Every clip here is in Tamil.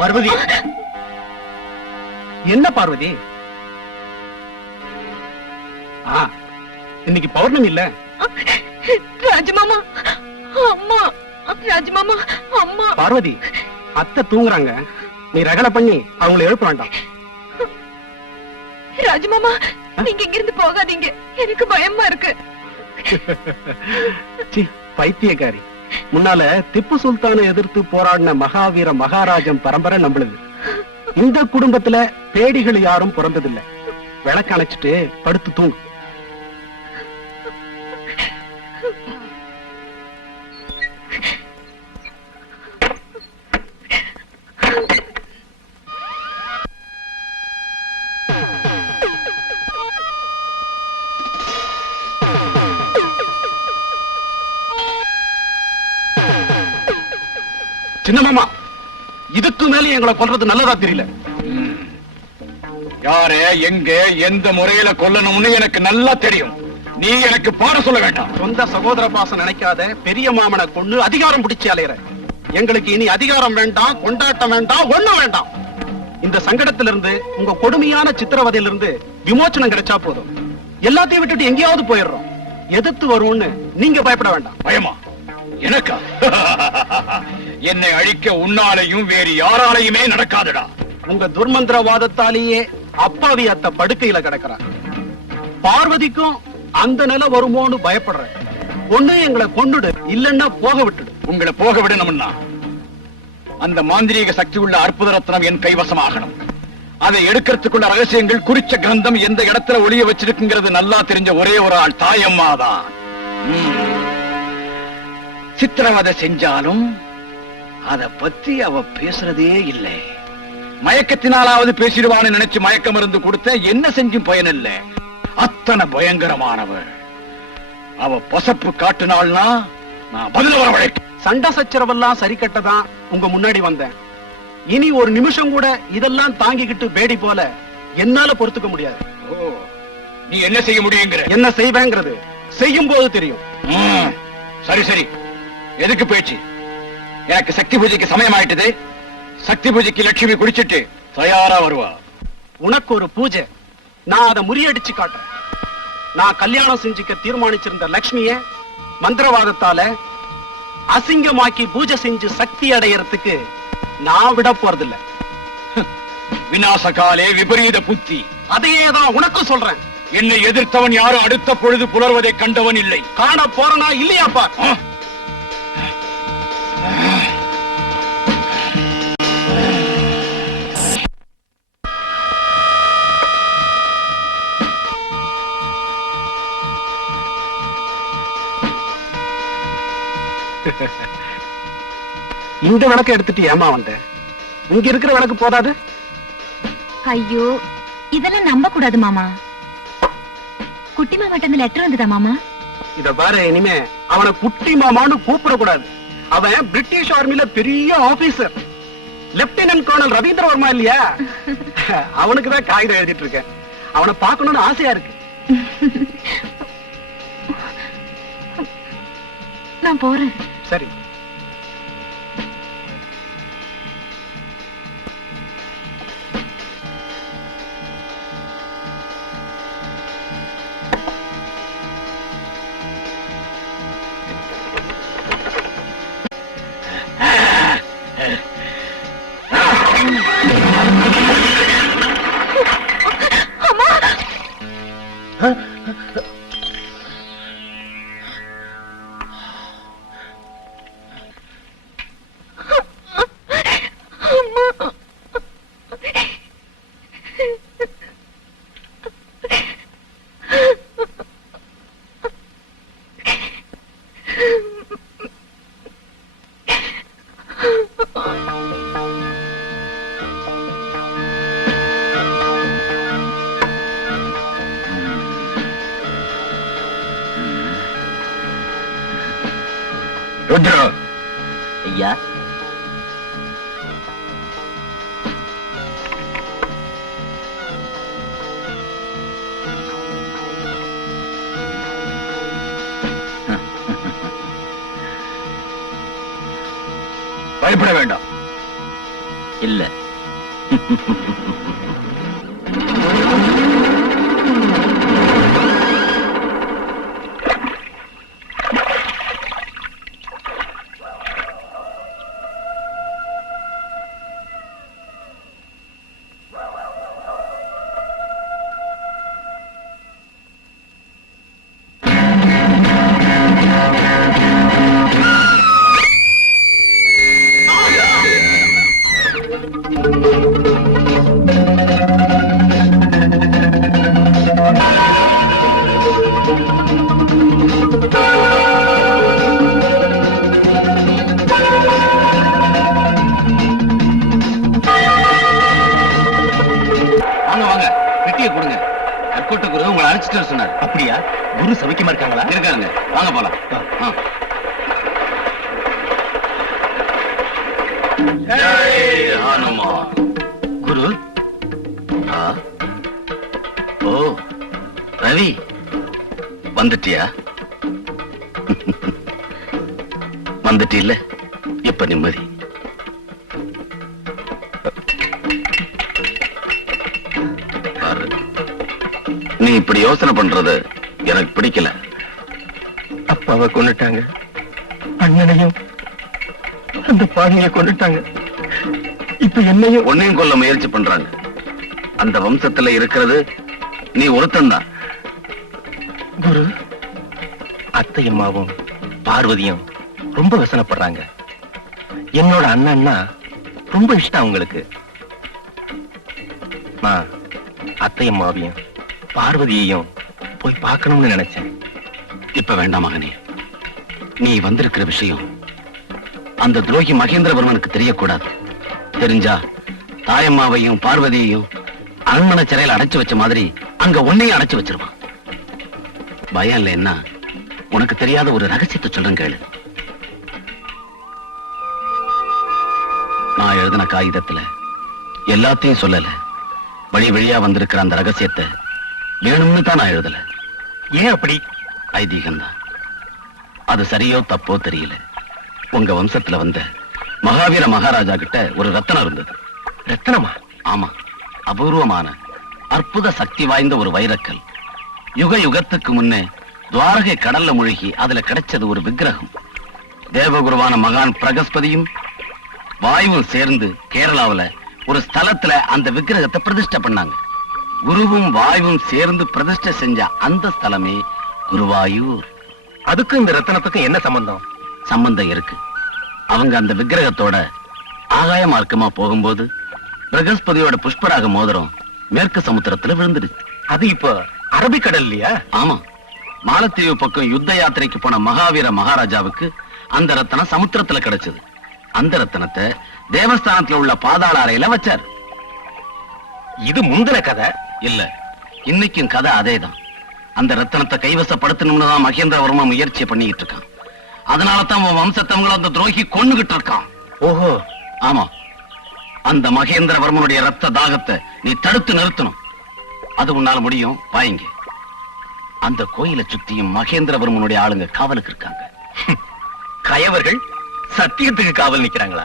பார்வதி, என்ன பார்வதி? இன்னைக்கு பௌர்ணமி இல்ல? ராஜமாமா, அம்மா, ராஜமாமா, அம்மா. பார்வதி, அத்தை தூங்குறாங்க, நீ ரகலை பண்ணி அவங்களை எழுப்ப வேண்டாம். ராஜமாமா, நீங்க இங்கிருந்து போகாதீங்க, எனக்கு பயமா இருக்கு. பைத்தியக்காரி, முன்னால திப்பு சுல்தானை எதிர்த்து போராடின மகாவீர மகாராஜன் பரம்பரை நம்மளுது. இந்த குடும்பத்துல பேடிகள் யாரும் பிறந்ததில்லை. விளக்கு அணைச்சிட்டு படுத்து தூங்கு. சின்னமாமா, இதுக்கு மேல எங்களை கொல்றது நல்லதா தெரியல. யார எங்க எந்த முறையில கொல்லணும்னு எனக்கு நல்லா தெரியும். நீ எனக்கு பாட சொல்ல வேண்டாம். சொந்த சகோதர பாசம் நினைக்காத பெரிய மாமனை கொண்டு அதிகாரம் பிடிச்சு அலையிற. எங்களுக்கு இனி அதிகாரம் வேண்டாம், கொண்டாட்டம் வேண்டாம், ஒண்ணும் வேண்டாம். இந்த சங்கடத்திலிருந்து, உங்க கொடுமையான சித்திரவதையிலிருந்து விமோச்சனம் கிடைச்சா போதும். எல்லாத்தையும் விட்டுட்டு எங்கேயாவது போயிடுறோம். எதிர்த்து வரும்னு நீங்க பயப்பட வேண்டாம். பயமா? எனக்கா? என்னை அழிக்க உன்னாலையும் வேறு யாராலையுமே நடக்காதுடா. உங்க துர்மந்திரவாதத்தாலேயே அப்பாவி அத்த படுக்கையில கிடக்கிறார். பார்வதிக்கும் அந்த நிலை வருமோன்னு பயப்படுற. ஒண்ணு எங்களை கொண்டுடு, இல்லன்னா போக விட்டுடு. உங்களை போக விடணும்னா அந்த மாந்திரீக சக்தி உள்ள அற்புத ரத்னம் என் கைவசமாகணும். அதை எடுக்கிறதுக்குள்ள ரகசியங்கள் குறிச்ச கிரந்தம் எந்த இடத்துல ஒளிய வச்சிருக்குங்கிறது நல்லா தெரிஞ்ச ஒரே ஒரு ஆள் தாயம்மாதான். சித்திரவதை செஞ்சாலும் அத பத்தி அவ பேசுறதே இல்லை. மயக்கத்தினாலாவது பேசிடுவான்னு நினைச்சு மயக்க மருந்து கொடுத்த என்ன செஞ்சும் பயன் இல்லை. அத்தனை பயங்கரமானவள். அவ பசப்பு காட்டுனாள்னா நான் பதில வரவழைக்க. சண்டை சச்சரவெல்லாம் சரி கட்டதான் உங்க முன்னாடி வந்தேன். இனி ஒரு நிமிஷம் கூட இதெல்லாம் தாங்கிக்கிட்டு பேடி போல என்னால பொறுத்துக்க முடியாது. நீ என்ன செய்ய முடியுங்கிற? என்ன செய்வேங்கிறது செய்யும் போது தெரியும். சரி சரி, எதுக்கு பேச்சு? எனக்கு சக்தி பூஜைக்கு சமயம் ஆயிட்டது. சக்தி பூஜைக்கு லட்சுமி குடிச்சிட்டு தயாரா வருவா. உனக்கு ஒரு பூஜை, நான் அதை முறியடிச்சு காட்டுறேன். நான் கல்யாணம் செஞ்சுக்க தீர்மானிச்சிருந்த லட்சுமிய மந்திரவாதத்தால அசிங்கமாக்கி பூஜை செஞ்சு சக்தி அடையறதுக்கு நான் விட போறதில்ல. விநாசகாலே விபரீத புத்தி. அதையேதான் உனக்கும் சொல்றேன். என்னை எதிர்த்தவன் யாரும் அடுத்த பொழுது புலர்வதை கண்டவன் இல்லை. காண போறனா இல்லையாப்பா? இந்த விளக்க எடுத்துட்டு ஏமா வந்த? இங்க இருக்கிற விளக்கு போதாது? ஐயோ, இதெல்லாம் நம்ப கூடாது மாமா. குட்டி மாமாட்ட லெட்டர் வந்ததா மாமா? இத பாரு, இனிமே அவனை குட்டி மாமான்னு கூப்பிட கூடாது. அவன் பிரிட்டிஷ் ஆர்மில பெரிய officer, lieutenant colonel Ravindra Varma இல்லையா? அவனுக்குதான் காகிதம் எழுதிட்டு இருக்கேன். அவனை பார்க்கணும்னு ஆசையா இருக்கு. நான் போறேன். சரி. ருத்ரா, ஐயா, பயப்பட வேண்டாம். இல்ல. உங்களை அழைச்சிட்டு சொன்னார். அப்படியா? குரு சபிக்கமா இருக்காங்களா? இருக்காருங்க. வாங்க போலாம். குரு. ஓ ரவி, வந்துட்டியா? வந்துட்டு இல்ல, இப்ப நிம்மதி. நீ இப்படி யோசனை பண்றது எனக்கு பிடிக்கல. அப்பாவை கொண்டுட்டாங்க, அண்ணனையும் அந்த பாவியை கொண்டுட்டாங்க, இப்ப என்னையும் உன்னையும் கொல்ல முயற்சி பண்றாங்க. அந்த வம்சத்துல இருக்கிறது நீ ஒருத்தன்தான். குரு, அத்தையம்மாவும் பார்வதியும் ரொம்ப வசனப்படுறாங்க. என்னோட அண்ணன்னா ரொம்ப இஷ்டம் அவங்களுக்கு. நான் அத்தையம்மாவையும் பார்வதியையும் போய் பார்க்கணும்னு நினைச்சேன். இப்ப வேண்டாம் மகனே. நீ வந்திருக்கிற விஷயம் அந்த துரோகி மகேந்திரவர்மனுக்கு தெரியக்கூடாது. தெரிஞ்சா தாயம்மாவையும் பார்வதியையும் அரண்மனை சிறையில் அடைச்சு வச்ச மாதிரி அங்க உன்னையும் அடைச்சு வச்சிருவான். பயம் இல்லைன்னா உனக்கு தெரியாத ஒரு ரகசியத்தை சொல்றேன் கேளு. நான் எழுதின காகிதத்துல எல்லாத்தையும் சொல்லல. வழி வழியா வந்திருக்கிற அந்த ரகசியத்தை வேணும்னு தான் நான் எழுதல. ஏன் அப்படி? ஐதீகம்தான். அது சரியோ தப்போ தெரியல. உங்க வம்சத்துல வந்த மகாவீர மகாராஜா கிட்ட ஒரு ரத்தனம் இருந்தது. ரத்தனமா? ஆமா, அபூர்வமான அற்புத சக்தி வாய்ந்த ஒரு வைரக்கல். யுக யுகத்துக்கு முன்னே துவாரகை கடல்ல மூழ்கி அதுல கிடைச்சது ஒரு விக்கிரகம். தேவகுருவான மகான் பிரகஸ்பதியும் வாயுவும் சேர்ந்து கேரளாவுல ஒரு ஸ்தலத்துல அந்த விக்கிரகத்தை பிரதிஷ்டை பண்ணாங்க. குருவும் வாயுவும் சேர்ந்து பிரதிஷ்டை செஞ்ச அந்த ஸ்தலமே குருவாயூர். அதுக்கும் இந்த ரத்தனத்துக்கும் என்ன சம்பந்தம்? சம்பந்தம் இருக்கு. அவங்க அந்த விக்கிரகத்தோட ஆகாய மார்க்கமா போகும்போது பிரகஸ்பதியோட புஷ்பராக மோதிரம் மேற்கு சமுத்திரத்துல விழுந்துடுச்சு. அது இப்போ அரபிக்கடல் இல்லையா? ஆமா, மாலத்தீவு பக்கம் யுத்த யாத்திரைக்கு போன மகாவீர மகாராஜாவுக்கு அந்த ரத்தனம் சமுத்திரத்துல கிடைச்சது. அந்த ரத்தனத்தை தேவஸ்தானத்துல உள்ள பாதாள அறையில வச்சார். இது முந்தின கதை இல்ல, இன்னைக்கும் கதை அதேதான். அந்த ரத்தனத்தை கைவசப்படுத்தணும்னு தான் மகேந்திரவர்மன் முயற்சியை பண்ணிக்கிட்டு இருக்கான். அதனால தான் உன் வம்சத்தவங்களை அந்த துரோகி கொன்னுகிட்டு இருக்கான். ஓஹோ. ஆமா, அந்த மகேந்திரவர்மனுடைய ரத்த தாகத்தை நீ தடுத்து நிறுத்தணும். அது உன்னால முடியும். பாயங்க. அந்த கோயிலை சுத்தியும் மகேந்திரவர்மனுடைய ஆளுங்க காவலுக்கு இருக்காங்க. கயவர்கள் சத்தியத்துக்கு காவல் நிக்கிறாங்களா?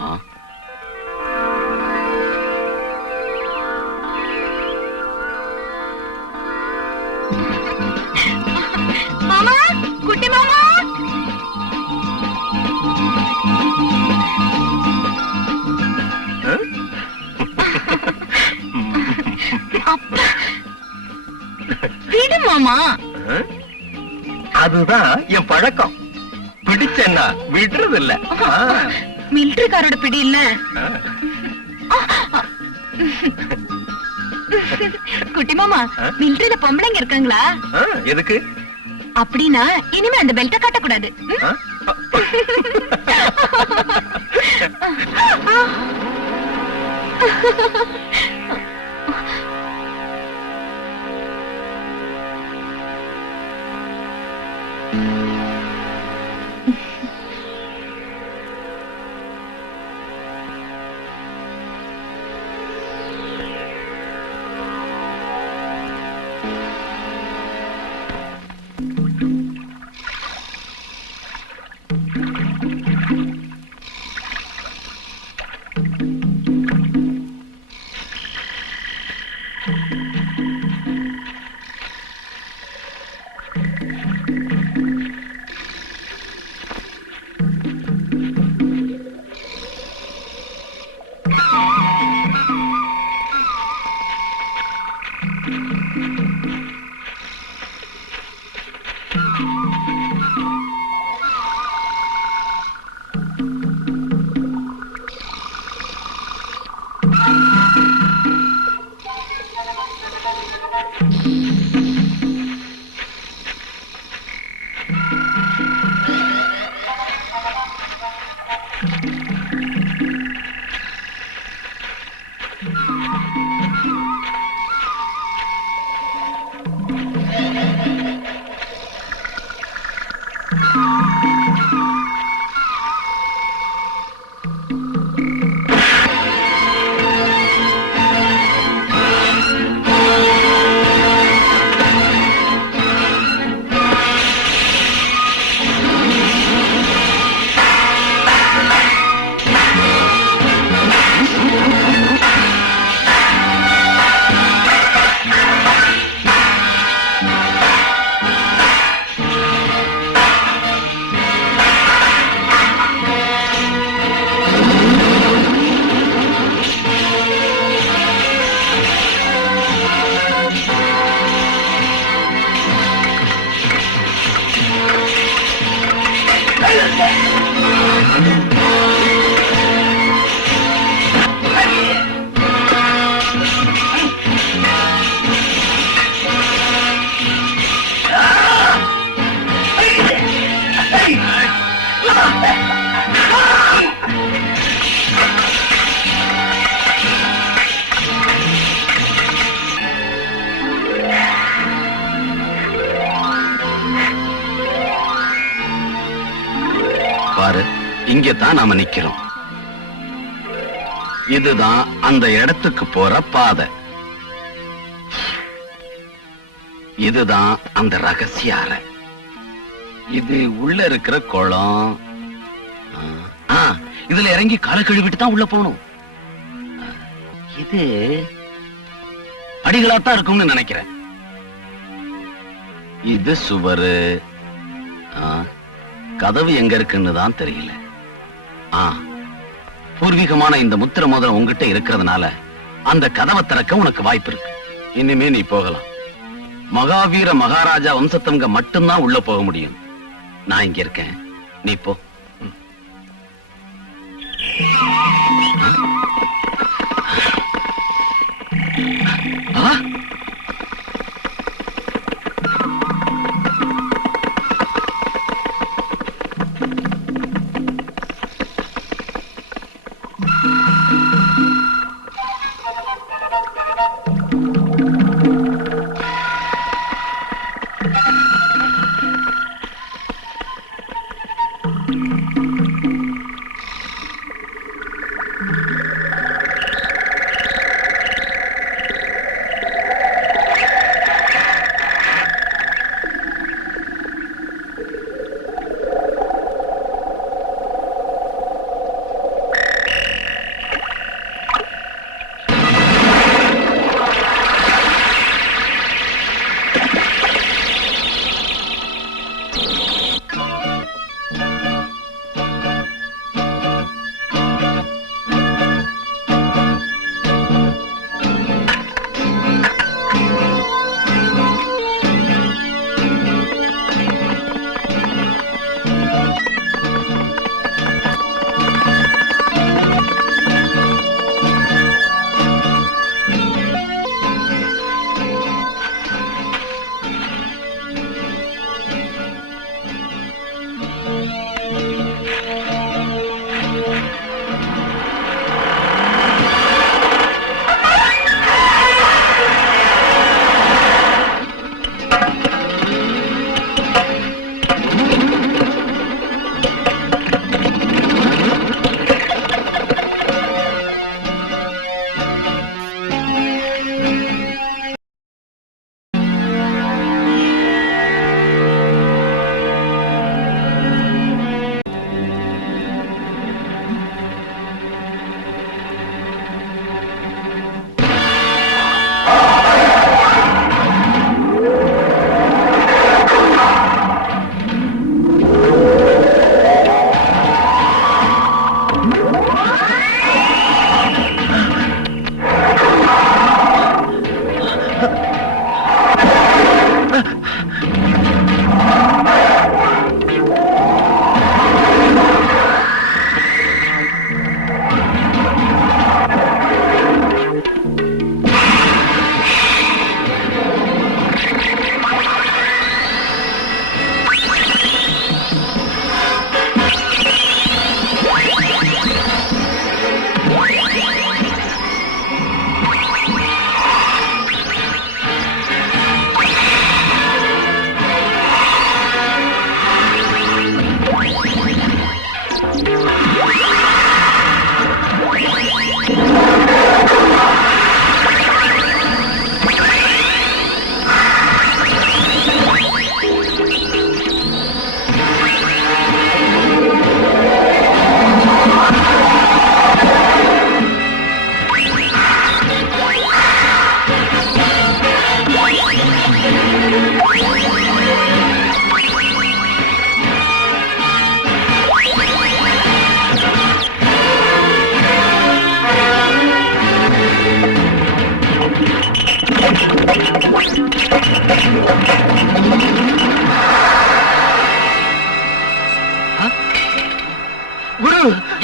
மாமா, குட்டி மாமா. அப்பா, விடு மாமா. அதுதான் என் பழக்கம். பிடிச்சேன்னா விடுறது இல்ல. மிலிட்டரிக்காரோட பிடி இல்ல. குட்டி மாமா, மிலிட்டரியில பொம்பளைங்க இருக்காங்களா? எதுக்கு? அப்படின்னா இனிமே அந்த பெல்ட்ட காட்டக்கூடாது. பாரு, இங்கதான் நாம நிக்கிறோம். இதுதான் அந்த இடத்துக்கு போற பாதை. இதுதான் அந்த ரகசிய அறை. இது உள்ள இருக்கிற குளம். இதுல இறங்கி காலை கழுவிட்டு தான் உள்ள போகணும். இது படிகளாத்தான் இருக்கும்னு நினைக்கிறேன். இது சுவரு. கதவு எங்க இருக்குன்னு தான் தெரியல. பூர்வீகமான இந்த முத்திர மோதிரம் உங்ககிட்ட இருக்கிறதுனால அந்த கதவை திறக்க உனக்கு வாய்ப்பு இருக்கு. இனிமே நீ போகலாம். மகாவீர மகாராஜா வம்சத்தவங்க மட்டும்தான் உள்ள போக முடியும். நான் இங்க இருக்கேன், நீ போ.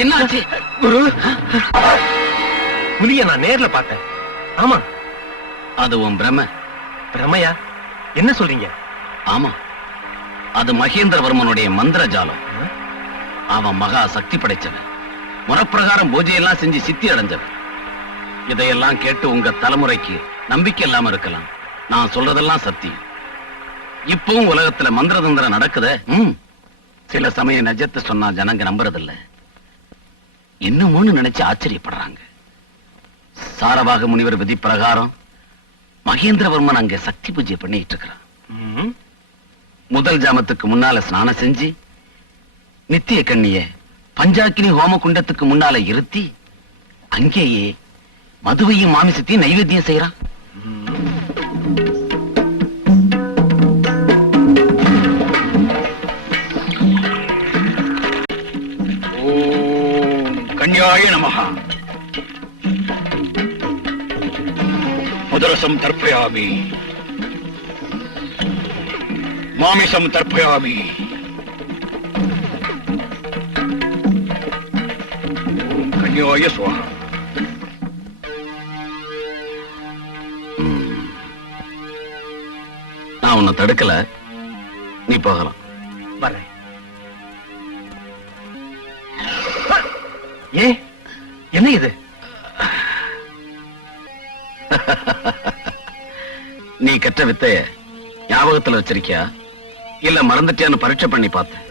என்ன ஆச்சு? குரு, புலிய நான் நேர்ல பார்த்தேன். ஆமா. அது உன் பிரம. பிரமையா? என்ன சொல்றீங்க? ஆமா, அது மகேந்திரவர்மனுடைய மந்திர ஜாலம். அவன் மகா சக்தி படைச்சவன். முறப்பிரகாரம் பூஜையெல்லாம் செஞ்சு சித்தி அடைஞ்சவன். இதையெல்லாம் கேட்டு உங்க தலைமுறைக்கு நம்பிக்கை இல்லாம இருக்கலாம். நான் சொல்றதெல்லாம் சத்தியம். இப்பவும் உலகத்துல மந்திர தந்திரம் நடக்குதே. சில சமயம் நிஜத்தை சொன்னா ஜனங்க நம்புறதில்ல. இன்னும்னு நினைச்சு ஆச்சரியப்படுறாங்க. சாரவாக முனிவர் விதி பிரகாரம் மகேந்திரவர்மன் அங்க சக்தி பூஜை பண்ணிட்டு இருக்கிறான். முதல் ஜாமத்துக்கு முன்னால ஸ்நானம் செஞ்சு நித்திய கண்ணிய பஞ்சாக்கினி ஹோம குண்டத்துக்கு முன்னால இருத்தி அங்கேயே மதுவையும் மாமிசத்தையும் நைவேத்தியம் செய்யறான். ஓம் கன்யாய நமஹ. முதரசம் தர்ப்பயாமி, மாமிசம் தர்ப்பயாமி. ஓம் கன்யாய ஸ்வாஹா. நான் உன்னை தடுக்கல, நீ போகலாம். வரேன். ஏ, என்ன இது? நீ கற்ற வித்தைய ஞாபகத்துல வச்சிருக்கியா இல்ல மறந்துட்டியான்னு பரீட்சை பண்ணி பார்த்தேன்.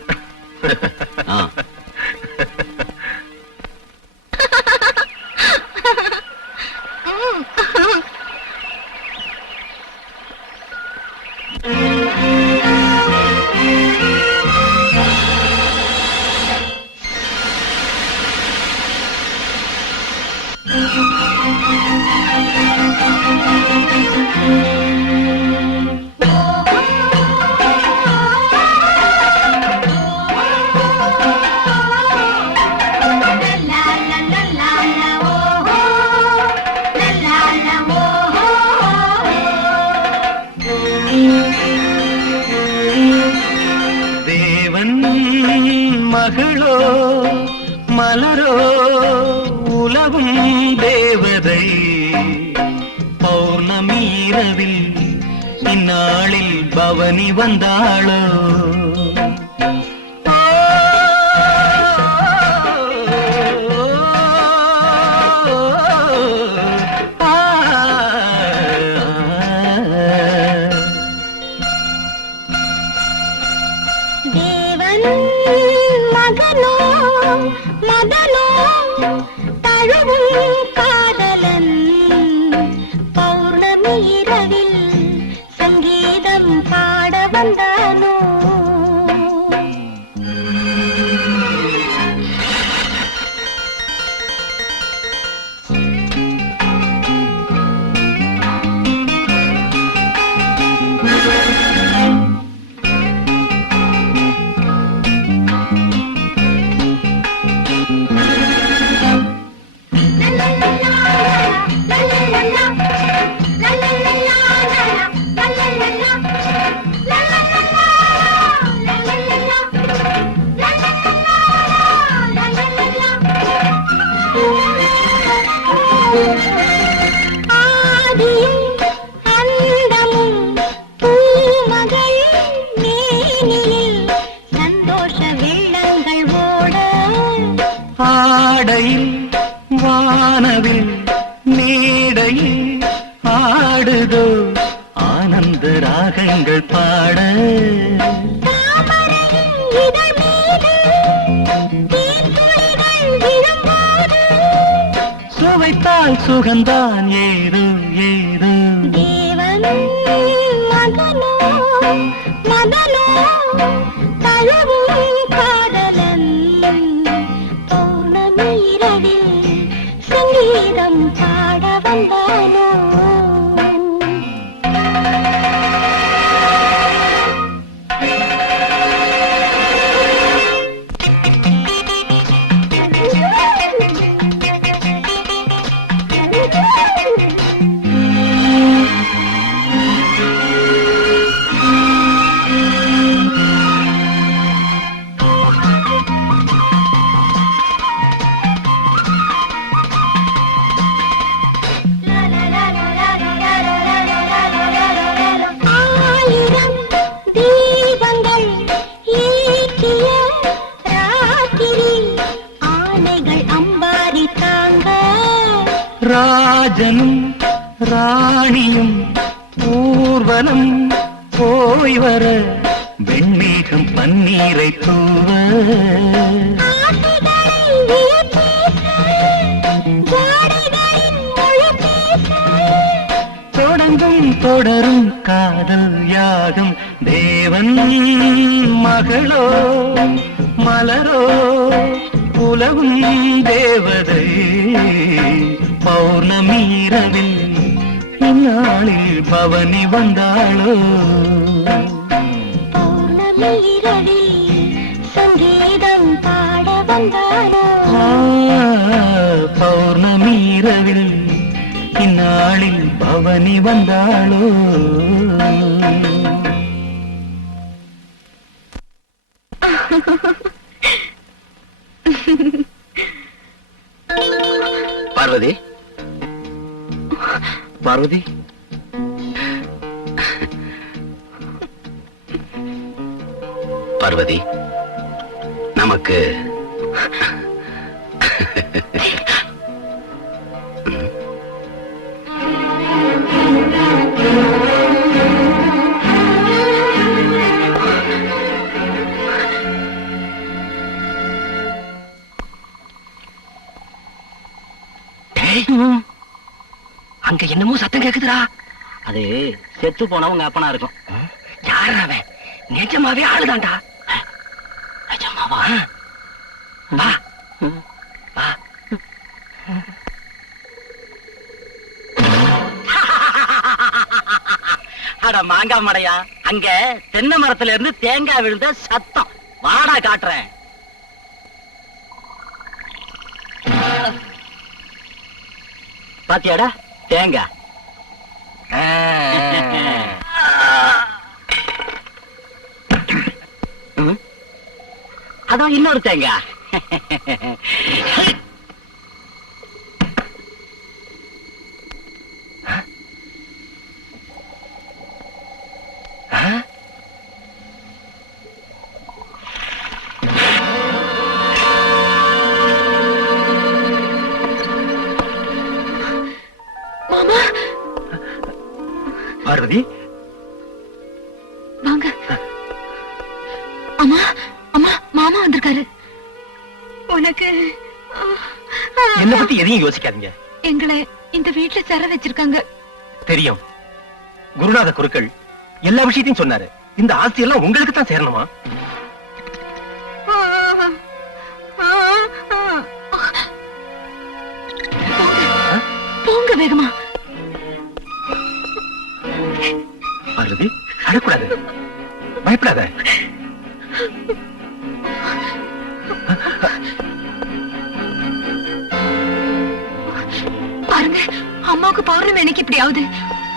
தேவன் மகளோ மலரோ உலகும் தேவதை, பௌர்ணமி இரவில் இந்நாளில் பவனி வந்தாளோ. மகனோ மதனோ தழுவும் காதலன், பௌர்ணமி இரவில் சங்கீதம் பாட வந்தானோ. ஆடையில் வானவில் மேடையில் ஆடுதோ ஆனந்த ராகங்கள் பாட. சுவைத்தால் சுகந்தான் ஏதோ ஏதோ. மகனோ மதனோ தழுவும் காதலன், பௌர்ணமி இரவில் சங்கீதம் பாட வந்தானோ. அணியும் ஊர்வலம் போய் வர வெண்மேகம் பன்னீரை தூவ தொடங்கும் தொடரும் காதல் யாகம் தேவன் மகளோ மலரோ உலகும் தேவதை பௌர்ணமி இரவில் இந்நாளில் பவனி வந்தாளோ பௌர்ணமி இரவில் சங்கீதம் பாட வந்தாளோ பௌர்ணமி இரவில் இந்நாளில் பவனி வந்தாளோ பார்வதி பார்வதி பார்வதி நமக்கு அங்க என்னமோ சத்தம் கேக்குதுடா. அது செத்து போனவங்க அப்பனா இருக்கும். யார் அவன்? நிஜமாவே ஆளுதான்டா. நிஜமாவா? வா வா. அட மாங்காய் மடையா, அங்க தென்னை மரத்துல இருந்து தேங்காய் விழுந்த சத்தம். வாடா காட்டுறேன். பாத்தியாடா தேங்காய். அதான் இன்னொரு தேங்காய். பார்வதி வாங்க. அம்மா அம்மா, மாமா வந்திருக்காரு. உனக்கு என்ன பத்தி எதையும் யோசிக்காதீங்க. எங்களை இந்த வீட்டுல சிற வச்சிருக்காங்க. தெரியும், குருநாத குருக்கள் எல்லா விஷயத்தையும் சொன்னாரு. இந்த ஆஸ்தி எல்லாம் உங்களுக்கு தான் சேரணுமா? போங்க வேகமா. பார்வதி அழக்கூடாது, பயப்படாத. பாருங்க, அம்மாவுக்கு பௌர்ணமி எனக்கு இப்படி ஆகுது.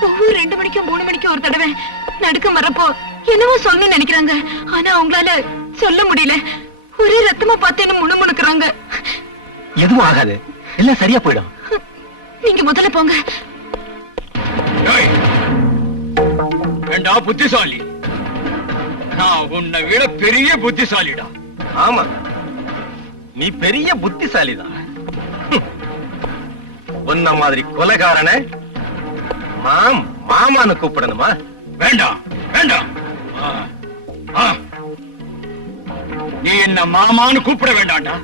ஒவ்வொரு 2 மணிக்கும் 3 மணிக்கும் ஒரு தடவை நடுக்கம் வரப்போ என்னவோ சொல்லணும்னு நினைக்கிறாங்க. ஆனா அவங்களால சொல்ல முடியல. ஒரே ரத்தமா பார்த்தேன்னு முணுமுணுக்குறாங்க. எதுவும் ஆகாது, எல்லாம் சரியா போயிடும். நீங்க முதல்ல போங்க. ஏண்டா புத்திசாலி, நான் உன்னை விட பெரிய புத்திசாலிடா. ஆமா, நீ பெரிய புத்திசாலிதான். உன்ன மாதிரி கொலைகாரன மாமான்னு கூப்பிடணுமா? வேண்டாம் வேண்டாம். நீ என்ன மாமான்னு கூப்பிட வேண்டாம்டா.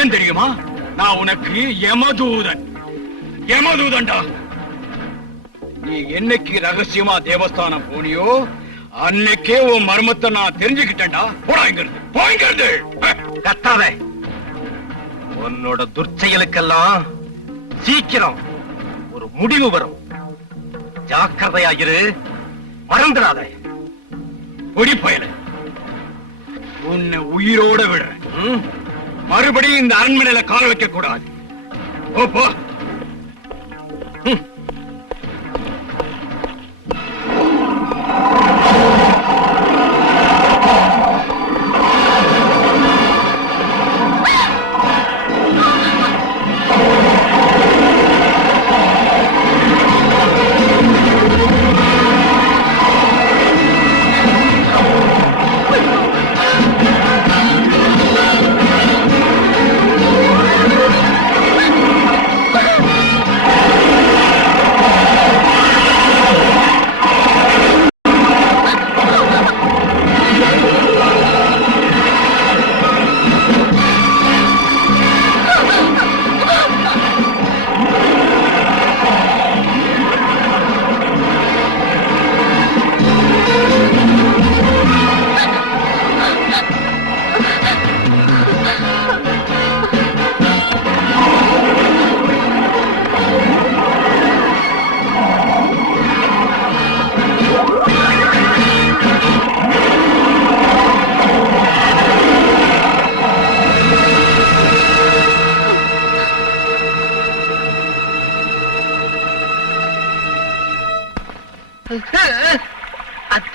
ஏன் தெரியுமா? நான் உனக்கு யமதூதன். யமதூதன்டா. நீ என்னைக்கு ரகசியமா தேவஸ்தானம் போனியோ அன்னைக்கே உன் மர்மத்தை நான் தெரிஞ்சுக்கிட்டேன்டா. போடா இங்கிருந்து, போய்கிறது. கத்தாத. உன்னோட துர்ச்செயலுக்கெல்லாம் சீக்கிரம் ஒரு முடிவு வரும். ஜாக்கிரதையாயிரு, மறந்துடாத. பொடி பயல, உன்னை உயிரோட விடுறேன். மறுபடியும் இந்த அரண்மனையில கால் வைக்க கூடாது. போ.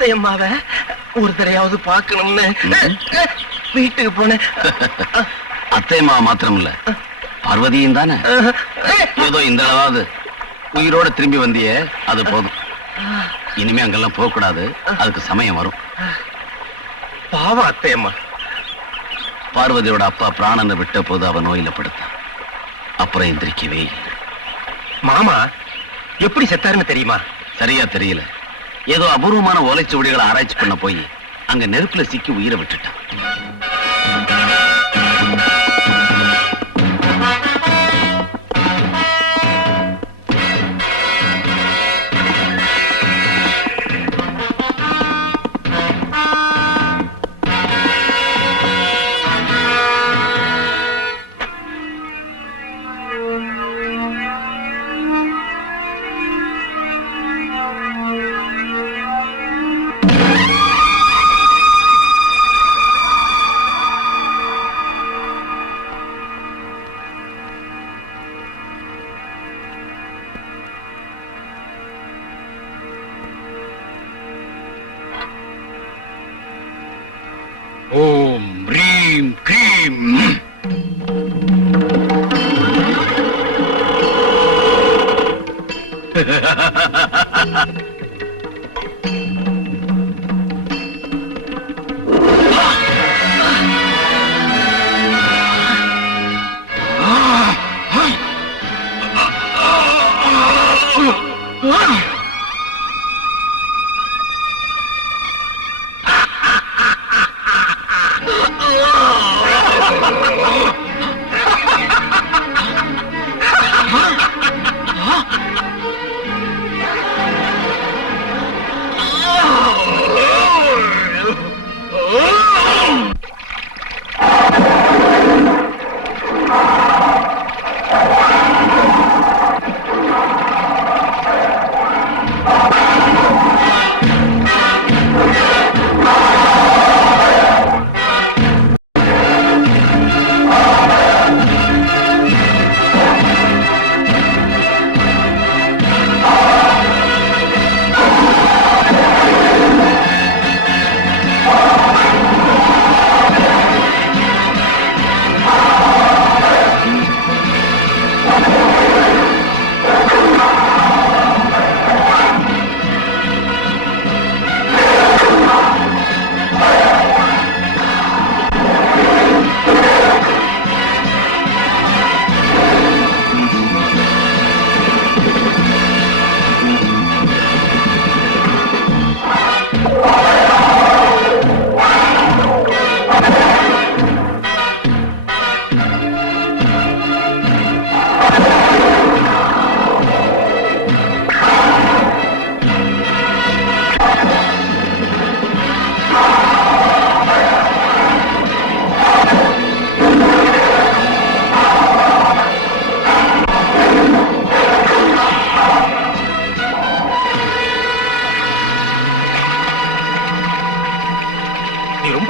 அத்தை அம்மாவை ஒரு தடையாவது பார்க்கணும்னு வீட்டுக்கு போனேன். அத்தையம்மா மாத்திரம் இல்ல, பார்வதியும் தானே. ஏதோ இந்த அளவாவது உயிரோட திரும்பி வந்தியே, அது போதும். இனிமே அங்கெல்லாம் போக கூடாது, அதுக்கு சமயம் வரும். பாவம் அத்தையம்மா. பார்வதியோட அப்பா பிராணனை விட்ட போது அவ நோயில படுத்தான். அப்புறம் எந்திரிக்கவே இல்லை. மாமா எப்படி செத்தாருன்னு தெரியுமா? சரியா தெரியல. ஏதோ அபூர்வமான ஓலைச்சுவடிகளை ஆராய்ச்சி பண்ண போய் அங்க நெருப்புல சிக்கி உயிரை விட்டுட்டான். ஓம் ரீம் கிரீம்.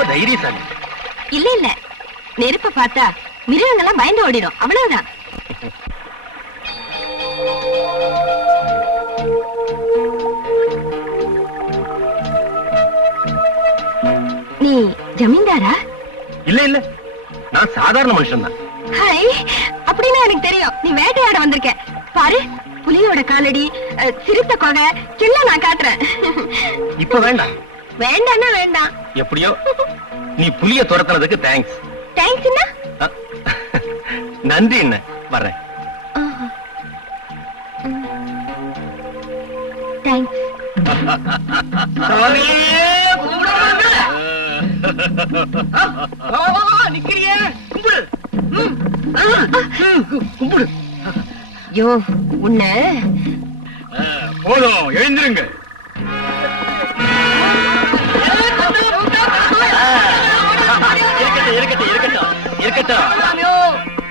தைரியசாலி. இல்ல இல்ல, நெருப்ப பார்த்தா மிருகங்கள்லாம் பயந்து ஓடிடும், அவ்வளவுதான். நீ ஜமீன்தாரா? இல்ல இல்ல, நான் சாதாரண மனுஷன் தான். ஹாய், அப்படின்னா எனக்கு தெரியும் நீ வேட்டையாட வந்திருக்க. பாரு, புலியோட காலடி, சிறுத்தை கொகை எல்லாம் நான் காட்டுறேன். இப்ப வேண்டாம். வேண்டாம்னா வேண்டாம். எப்படியோ நீ புலிய துரத்துனதுக்கு தேங்க்ஸ். தேங்க்ஸ் என்ன? நன்றி என்ன, வர்றேன். தேங்க்ஸ். கும்பிடு. யோ, உன்ன போதும், எழுந்திருங்க.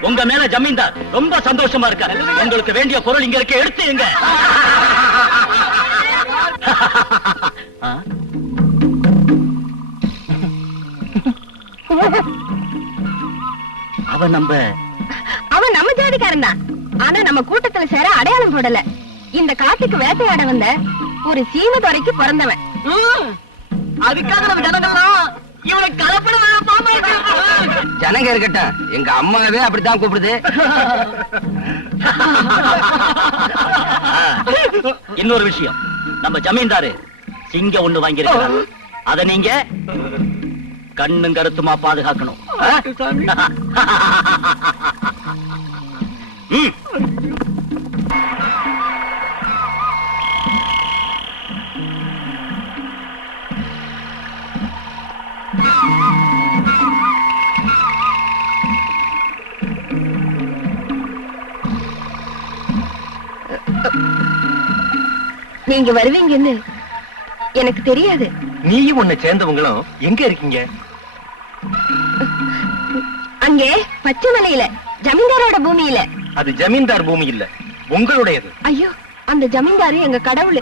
உங்க மேல ஜமீன்தார் ரொம்ப சந்தோஷமா இருக்காரு. உங்களுக்கு வேண்டிய பொருள் இங்க இருக்க, எடுத்து எங்க. அவன் நம்ம ஜாதிக்காரன் தான். ஆனா நம்ம கூட்டத்துல சேர அடையாளம் போடல. இந்த காட்டுக்கு வேட்டையாட வந்த ஒரு சீமதுரைக்கு பிறந்தவன். அதுக்காக நம்ம ஜனங்கள்லாம் இவனை கலப்பட பாம்பு ஜனங்க இருக்கட்டும், எங்க அம்மாவே அப்படித்தான் கூப்பிடுது. இன்னொரு விஷயம், நம்ம ஜமீன்தாரு சிங்கம் ஒண்ணு வாங்கியிருக்கிறார். அத நீங்க கண்ணும் கருத்துமா பாதுகாக்கணும். ம். நீங்க வருவீங்கன்னு எனக்கு தெரியாது. நீயும் உன்னை சேர்ந்தவங்களும் எங்க இருக்கீங்க? அங்கே பச்சை மலையில ஜமீன்தாரோட பூமியில. அது ஜமீன்தார் பூமி இல்ல, உங்களுடையது. ஐயோ, அந்த ஜமீன்தாரு எங்க கடவுள்.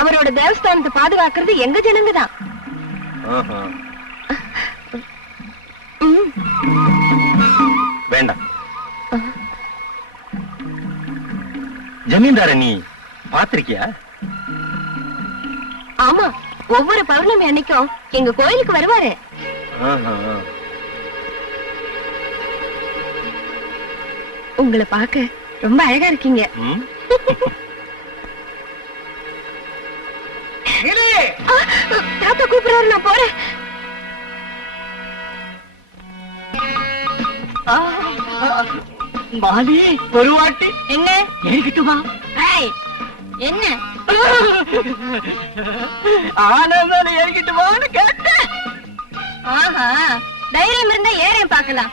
அவரோட தேவஸ்தானத்தை பாதுகாக்கிறது எங்க ஜனங்க தான். ஆஹா. வேண்டாம். ஜமீன்தார நீ பாத்திருக்கியா? ஆமா, ஒவ்வொரு பௌர்ணமி அன்னைக்கும் எங்க கோயிலுக்கு வருவாரு. ஆஹா. உங்களை பார்க்க ரொம்ப அழகா இருக்கீங்க. ம். தாத்தா கூப்பிடுறாரு, நான் போறேன். மாலி ஒரு வாட்டி என்ன ஏறிக்கிட்டுமா? என்ன ஆனந்தால ஏறிக்கிட்டுமான்னு கேட்டேன். ஆஹா, தைரியம் இருந்தா ஏறேன் பார்க்கலாம்.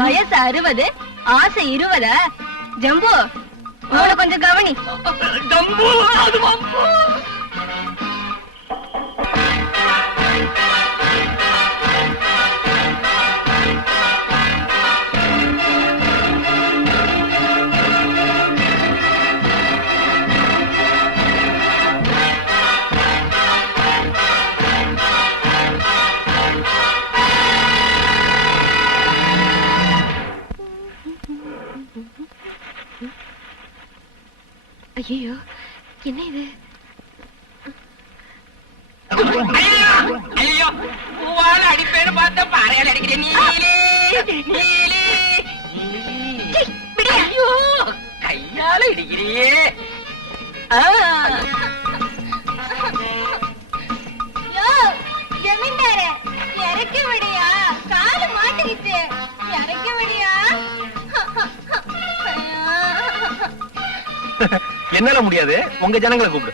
வயசு 60, ஆசை 20. ஜம்பு, அவளை கொஞ்சம் கவனி. ஜம்பு, அது வம்பு. ஐயோ, என்ன இது? ஐயோ, பூவால அடிப்பேன்னு பார்த்த பாறையால் அடிக்கிறேன். நீலி, நீலி. ஐயோ, கையால இடிக்கிறியே. ஜமீன்தாரே, இறக்கி விடியா, காலு மாட்டிக்கிச்சு. இறக்கி விடியா. என்னால முடியாது, உங்க ஜனங்களை கூப்பிடு.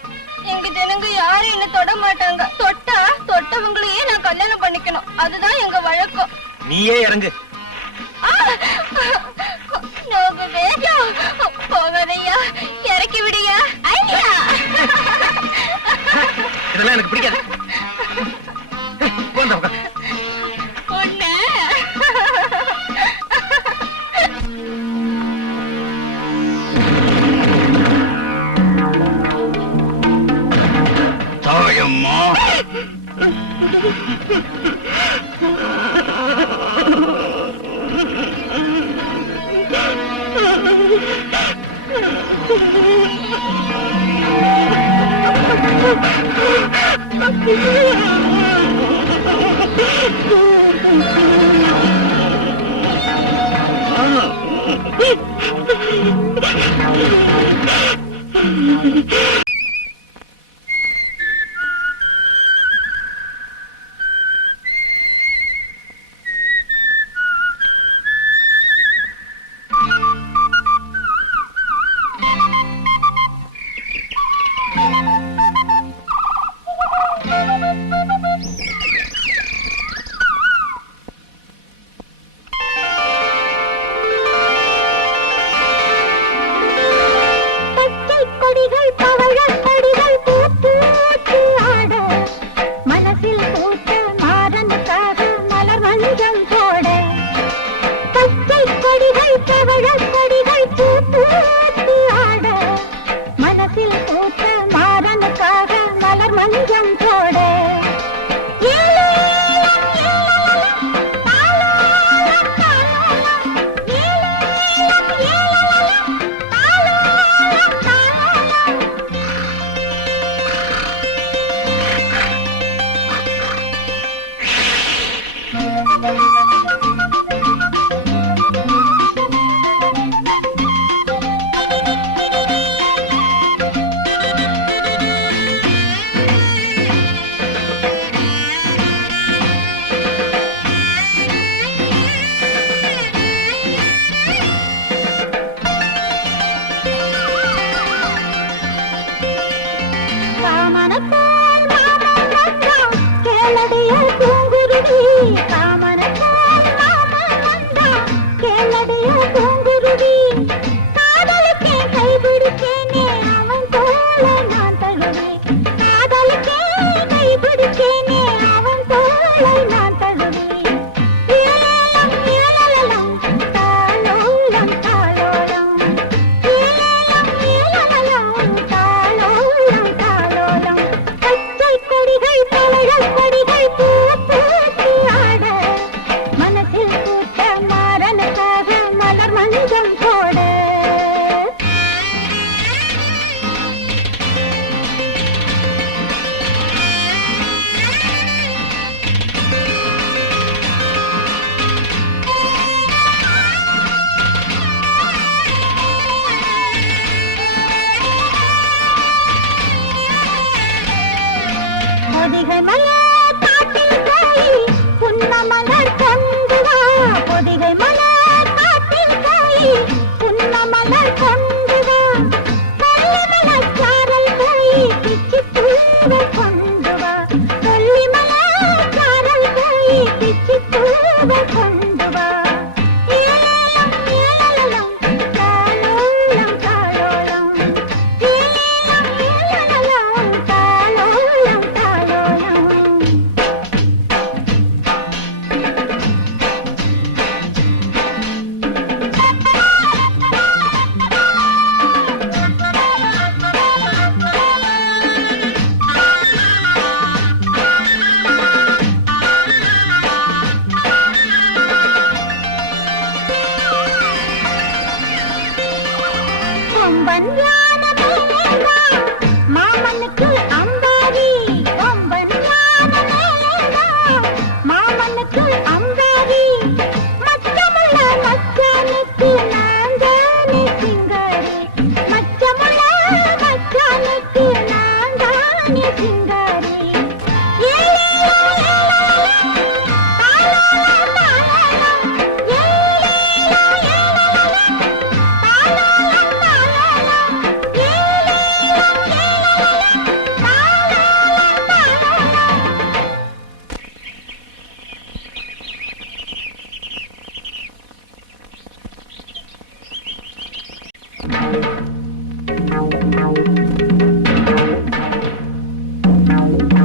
எங்க ஜனங்க யாரும் என்ன தொட மாட்டாங்க. தொட்டா தொட்டவங்களையே நான் கல்யாணம் பண்ணிக்கணும். அதுதான் எங்க வழக்கம். நீயே இறங்கு. போகாதையா, இறக்கி விடியா. ஐயா, இதெல்லாம் எனக்கு பிடிக்காது. உட்கார்ந்து உட்கார். பொண்ணு தாயம்மா,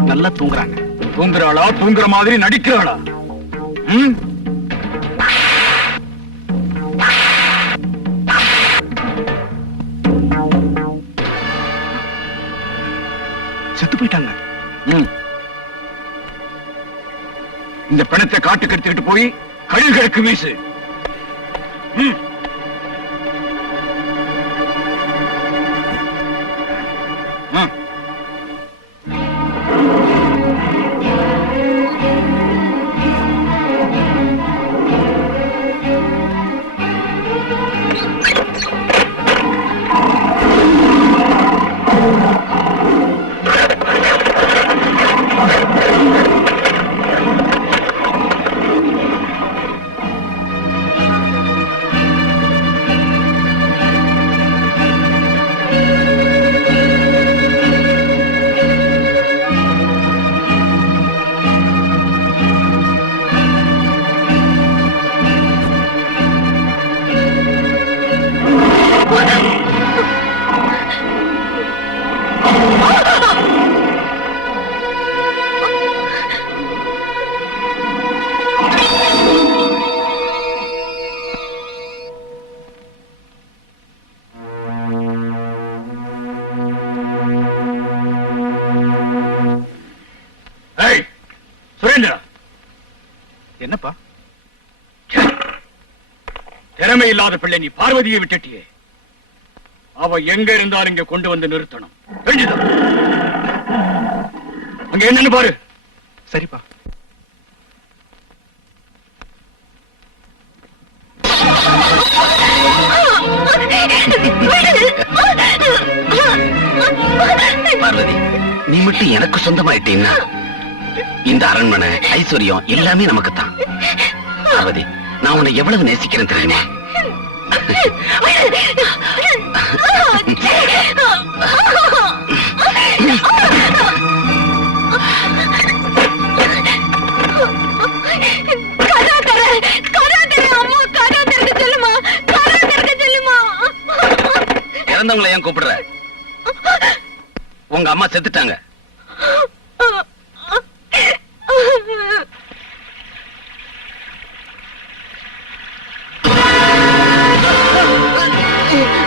நல்லா தூங்குறாங்க. தூங்குறாளா, தூங்குற மாதிரி நடிக்கிறாளா? ம்? செத்து போயிட்டாங்க. ம். இந்த பிணத்தை காட்டுக்கு எடுத்துக்கிட்டு போய் கழுகுகளுக்கு வீசு. ம். ம். சுரேந்திரா, என்னப்பா? திறமை இல்லாத பிள்ளை, நீ பார்வதியை விட்டுட்டியே. அவ எங்க இருந்தாலும் இங்க கொண்டு வந்து நிறுத்தணும். தெரிஞ்சுதா? அங்க என்னன்னு பாரு. சரிப்பா. பார்வதி, நீ மட்டும் எனக்கு சொந்தமாயிட்டீன்னா இந்த அரண்மனை ஐஸ்வர்யம் எல்லாமே நமக்குத்தான். பார்வதி, நான் உன்னை எவ்வளவு நேசிக்கிறேன் தெரியுமா? இறந்தவங்களை ஏன் கூப்பிடுற? உங்க அம்மா செத்துட்டாங்க.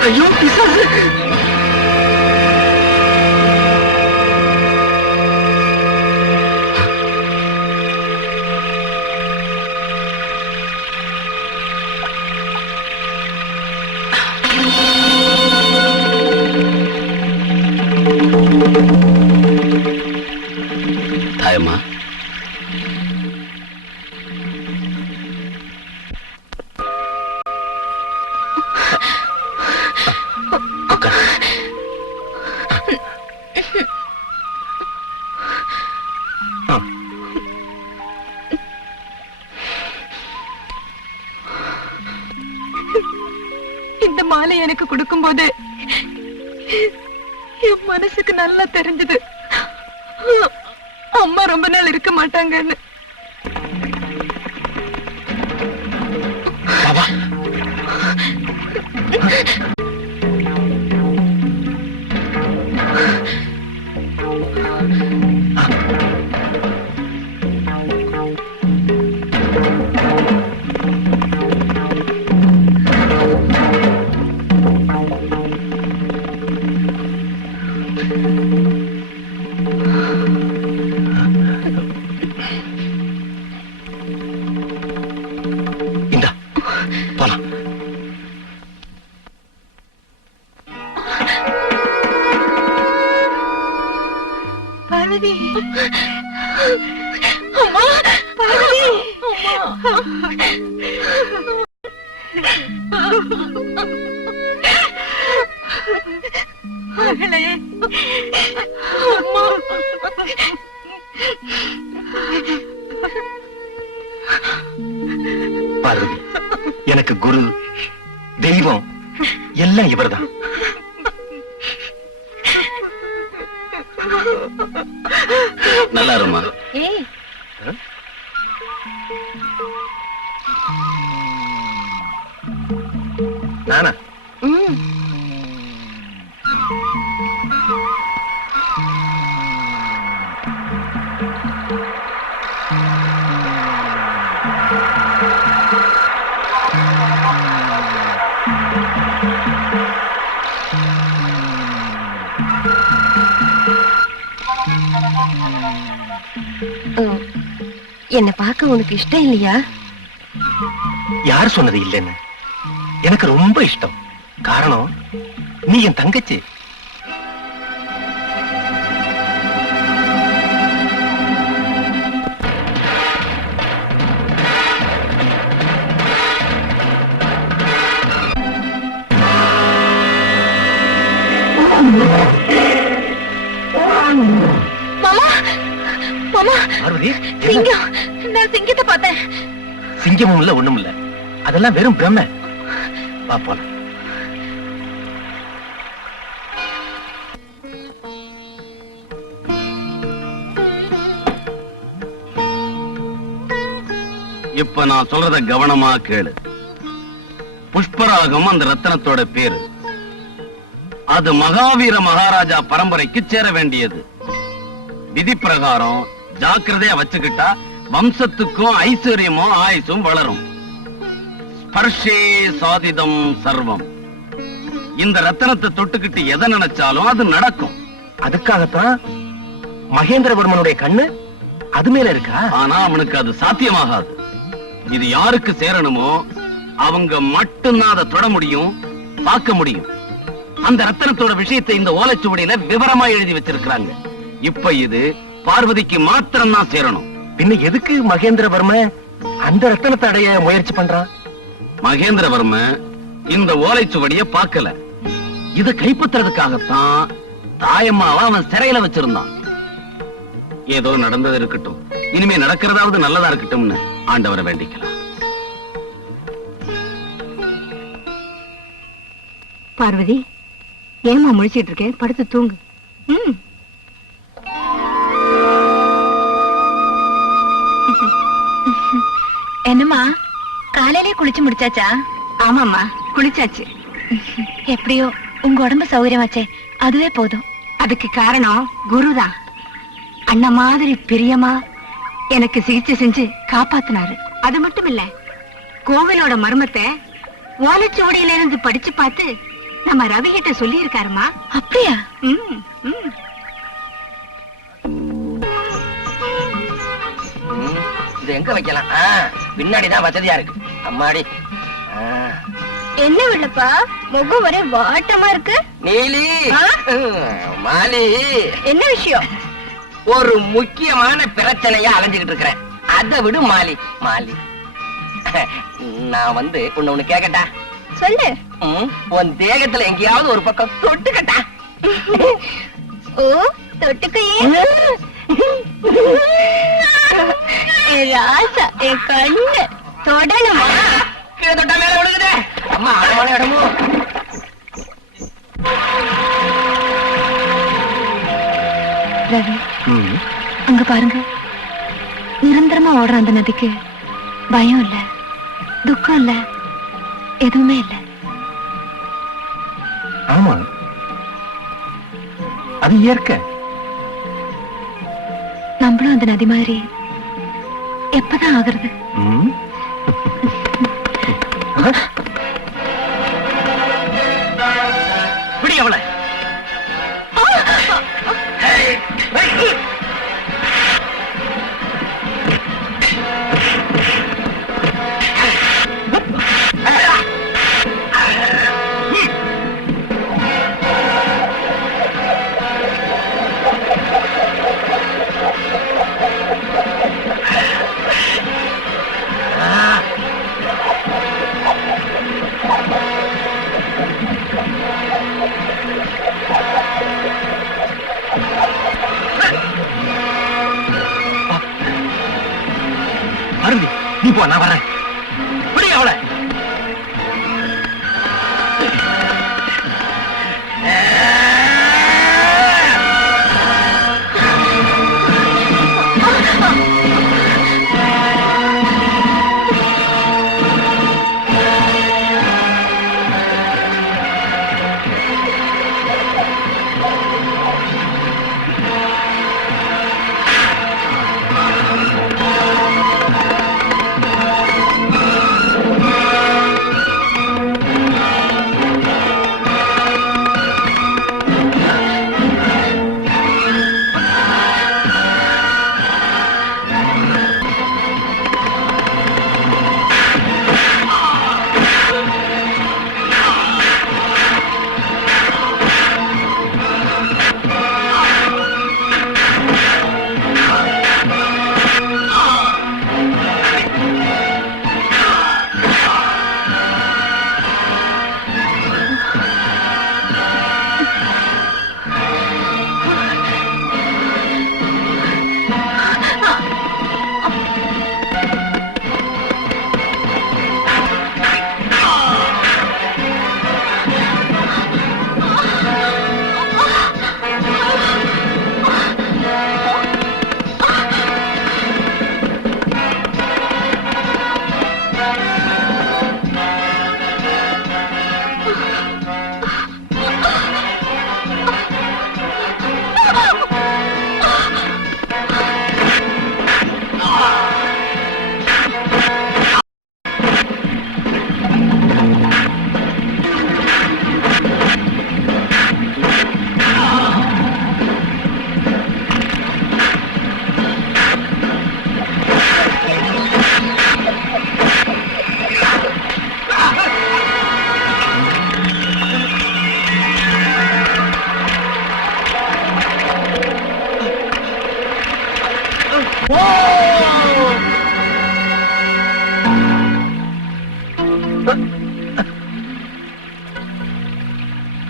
ஐயோ பிசாசு! தாயம்மா, இந்த மாலை எனக்கு கொடுக்கும்போது என் மனசுக்கு நல்லா தெரிஞ்சது அம்மா ரொம்ப நாள் இருக்க மாட்டாங்கன்னு. மகளே, அம்மா. பார்வதி, எனக்கு குரு தெய்வம் எல்லாம் இவர்தான். நல்லா இருமா. ஏய், நானா? என்ன பார்க்க உனக்கு இஷ்டம் இல்லையா? யார் சொன்னது இல்லைன்னு? எனக்கு ரொம்ப இஷ்டம். காரணம், நீ என் தங்கச்சி. மாமா, மாமா, பார்வதி, சிங்கம். நான் சிங்கத்தை பார்த்தேன். சிங்கமும் இல்ல, ஒண்ணும் இல்ல. அதெல்லாம் வெறும் பிரம்ம. வா போலாம். இப்ப நான் சொல்றத கவனமா கேளு. புஷ்பராகம் அந்த ரத்தனத்தோட பேரு. அது மகாவீர மகாராஜா பரம்பரைக்கு சேர வேண்டியது. விதி பிரகாரம் ஜாக்கிரதையா வச்சுக்கிட்டா வம்சத்துக்கும் ஐஸ்வர்யமும் ஆயுசும் வளரும். ஸ்பர்ஷே சாதிதம் சர்வம். இந்த ரத்தனத்தை தொட்டுக்கிட்டு எதை நினைச்சாலும் அது நடக்கும். அதுக்காகத்தான் மகேந்திரவர்மனுடைய கண்ணு அது மேல இருக்கா? ஆனா அவனுக்கு அது சாத்தியமாகாது. இது யாருக்கு சேரணுமோ அவங்க மட்டும்தான் அதை தொட முடியும், பார்க்க முடியும். அந்த ரத்தனத்தோட விஷயத்தை இந்த ஓலைச்சுவடியில விவரமா எழுதி வச்சிருக்கிறாங்க. இப்ப இது பார்வதிக்கு மாத்திரம் தான் சேரணும். பின்ன எதுக்கு மகேந்திரவர்ம அந்த ரத்தனத்தை அடைய முயற்சி பண்றான்? மகேந்திரவர்ம இந்த ஓலைச்சுவடிய பார்க்கல. இத கைப்பற்றுறதுக்காகத்தான் தாயம்மாவை அவன் சிறையில வச்சிருந்தான். ஏதோ நடந்தது இருக்கட்டும், இனிமே நடக்கிறதாவது நல்லதா இருக்கட்டும்னு ஆண்டவரை வேண்டிக்கலாம். பார்வதி, ஏமா முழிச்சிட்டு இருக்கேன்? படுத்து தூங்கு. என்னம்மா, காலையிலே குளிச்சு முடிச்சாச்சா? ஆமாம்மா, குளிச்சாச்சு. எப்படியோ உங்க உடம்பு சௌகரியமாச்சே, அதுவே போதும். அதுக்கு காரணம் குருதான். அண்ணன் மாதிரி பிரியமா எனக்கு சிகிச்சை செஞ்சு காப்பாத்தினாரு. அது மட்டும் இல்ல, கோவிலோட மர்மத்தை ஓலைச்சுவடியில இருந்து படிச்சு பார்த்து நம்ம ரவி கிட்ட சொல்லி இருக்காருமா. அப்படியா? இது எங்க வைக்கலாம்? பின்னாடிதான் வசதியா இருக்கு. அம்மாடி. என்ன வெள்ளப்பா, முகம் ஒரே வாட்டமா இருக்கு. நீலி, மாலி, என்ன விஷயம்? ஒரு முக்கியமான பிரச்சனையா அலைஞ்சுகிட்டு இருக்கிறேன். அதை விடு மாலி. மாலி, நான் வந்து ஒண்ணு கேக்கட்டா? சொல்லு. உன் தேகத்துல எங்கேயாவது ஒரு பக்கம் தொட்டுக்கட்டா? ஓ, தொட்டுக்கையே. ராசா, என் கண்ணு தொடணுமா? கீழே தொட்டா மேல விழுகுதே. அம்மா, ஆழமான இடமோ? ரவி, அங்க பாருங்க. நிரந்தரமா ஓடுற அந்த நதிக்கு பயம் இல்ல, துக்கம் இல்ல, எதுவுமே இல்ல. ஆமா, அது இயற்கை. நம்மளும் அந்த நதி மாதிரி எப்பதான் ஆகுறது? பிடி அவளை. பார்வதி நீ போ, நான் வரேன். விடு அவளை.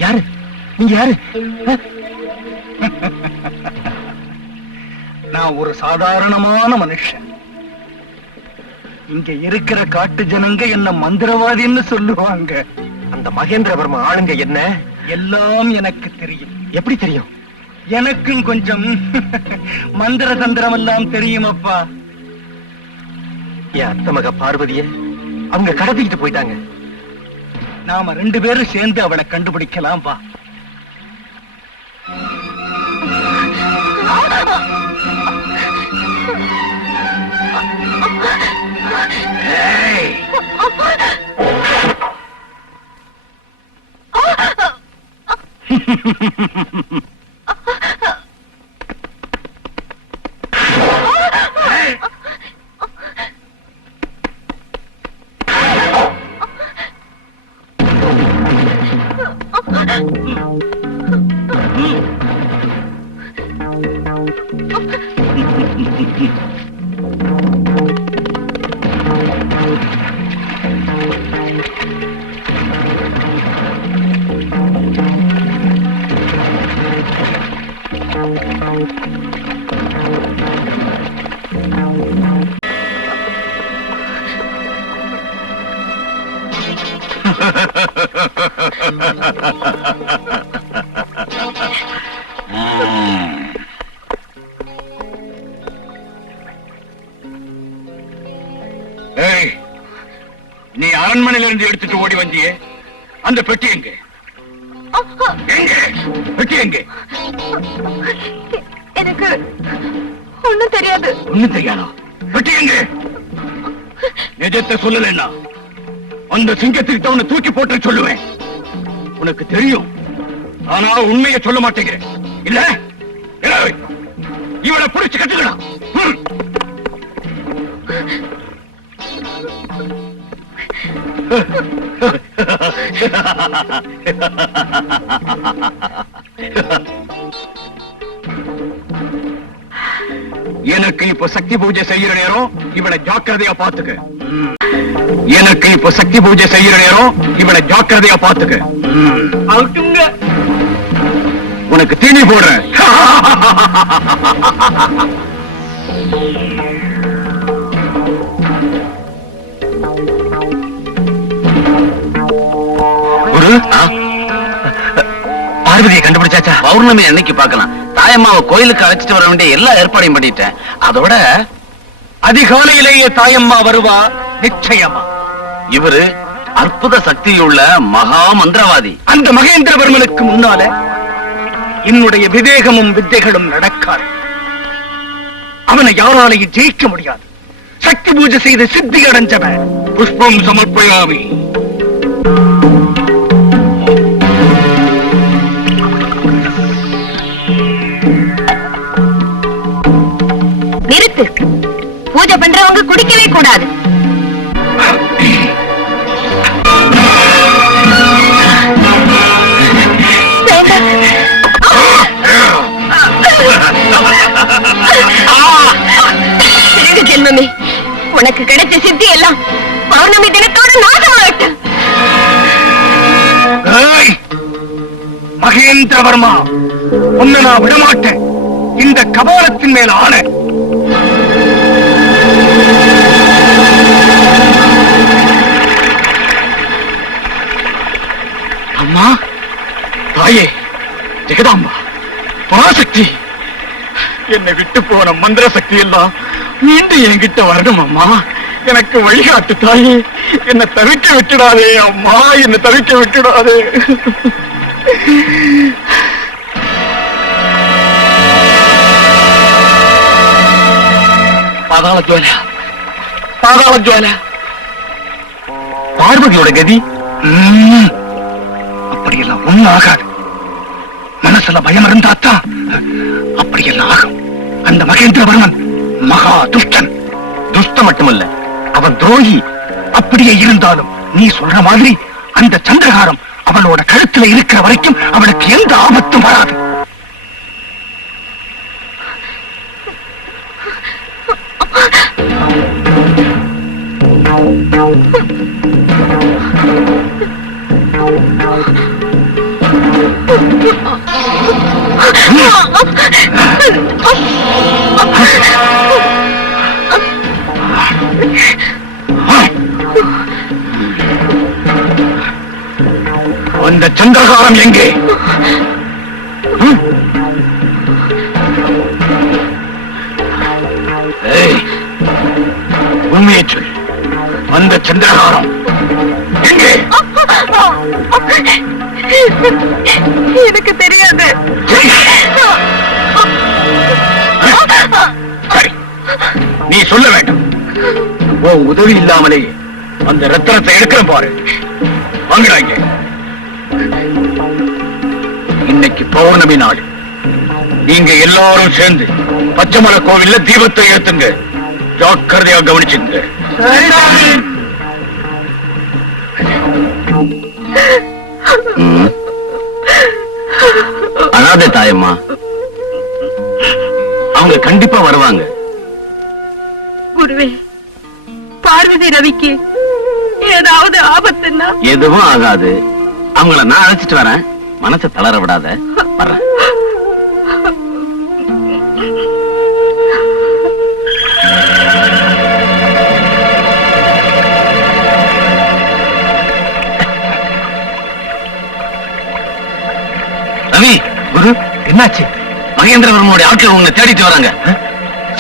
யாரு நீங்க? யாரு? நான் ஒரு சாதாரணமான மனுஷன். இங்க இருக்கிற காட்டு ஜனங்க என்ன மந்திரவாதின்னு சொல்லுவாங்க. அந்த மகேந்திரவர்மா ஆளுங்க என்ன? எல்லாம் எனக்கு தெரியும். எப்படி தெரியும்? எனக்கும் கொஞ்சம் மந்திர தந்திரம் எல்லாம் தெரியுமப்பா. என் அத்தை மக பார்வதிய அவங்க கடத்திக்கிட்டு போயிட்டாங்க. நாம 2 பேரும் சேர்ந்து அவளை கண்டுபிடிக்கலாம் வா. நீ அரண்மனையில இருந்து எடுத்துட்டு ஓடி வந்தியே, அந்த பெட்டி எங்க? பெட்டி எங்க? எனக்கு ஒண்ணும் தெரியாது. ஒண்ணும் தெரியாதா? பெட்டி எங்க? நிஜத்தை சொல்லலன்னா அந்த சிங்கத்திற்கு உன்னை தூக்கி போட்டு சொல்லுவேன். உனக்கு தெரியும், ஆனா உண்மையை சொல்ல மாட்டேங்க. இல்ல இவளை பிடிச்சு கட்டுக்கலாம். எனக்கு இப்ப சக்தி பூஜை செய்யற நேரம், இவளை ஜாக்கிரதையா பாத்துக்க. எனக்கு இப்ப சக்தி பூஜை செய்யற நேரம், இவளை ஜாக்கிரதையா பாத்துக்க. உனக்கு தீனி போடுறேன். பார்வதியை கண்டுபிடிச்சாச்சா? பௌர்ணமி அன்னைக்கு பார்க்கலாம். தாயம்மாவை கோயிலுக்கு அழைச்சிட்டு வர வேண்டிய எல்லா ஏற்பாடையும் பண்ணிட்டேன். அதோட அதிகாலையிலேயே தாயம்மா வருவா நிச்சயமா. இவரு அற்புத சக்தியுள்ள மகா மந்திரவாதி. அந்த மகேந்திரவர்மனுக்கு முன்னால என்னுடைய விவேகமும் வித்தைகளும் நடக்காது. அவனை யாராலையும் ஜெயிக்க முடியாது. சக்தி பூஜை செய்து சித்தி அடைஞ்சவன். புஷ்பம் சமர்ப்பயாமி. நிறுத்து. பூஜை பண்றவங்க குடிக்கவே கூடாது. ஜென்மமே, உனக்கு கிடைச்ச சித்தி எல்லாம் பௌர்ணமி தினத்தோடு நாசமாகட்டும். மகேந்திரவர்மா, உன்னை நான் விடமாட்டேன். இந்த கபாலத்தின் மேல ஆணை. அம்மா, தாயே, ஜெகதாம்பா, பராசக்தி, என்னை விட்டு போன மந்திர சக்தி எல்லாம் மீண்டும் என்கிட்ட வரணும் அம்மா. எனக்கு வழிகாட்டு தாயே. என்னை தவிக்க விட்டுடாதே அம்மா, என்னை தவிக்க விட்டுடாதே. பாதாள ஜுவாலா, பாதாள ஜுவாலா. பார்வதியோட கதி அப்படியெல்லாம் ஒண்ணும் ஆகாது. மனசுல பயம் இருந்தாத்தான் அப்படியெல்லாம் ஆகும். அந்த மகேந்திரவர்மன் மகா துஷ்டன். துஷ்டம் மட்டுமல்ல, அவன் துரோகி. அப்படியே இருந்தாலும் நீ சொல்ற மாதிரி அந்த சந்திரகாரம் அவளோட கழுத்துல இருக்கிற வரைக்கும் அவளுக்கு எந்த ஆபத்தும் வராது. அந்த சந்திரகாரம் எங்கே? உண்மையை சொல். அந்த சந்திரகாரம் எங்கே? எனக்கு தெரியாது. சரி, நீ சொல்ல வேண்டும். உன் உதவி இல்லாமலே அந்த ரத்தனத்தை எடுக்கிற பாரு. வாங்கிடாங்க. இன்னைக்கு பௌர்ணமி நாள். நீங்க எல்லாரும் சேர்ந்து பச்சைமலை கோவில்ல தீபத்தை ஏத்துங்க. ஜாக்கிரதையா கவனிச்சுங்க. அழாதே தாயம்மா, அவங்க கண்டிப்பா வருவாங்க. குருவே, பார்வதி ரவிக்கு ஏதாவது ஆபத்துன்னா? எதுவும் ஆகாது. அவங்கள நான் அழைச்சிட்டு வரேன். மனசை தளர விடாத. வர்றேன். ரவி, குரு, என்னாச்சு? மகேந்திரவர்மனுடைய ஆட்கள் உங்களை தேடிட்டு வராங்க.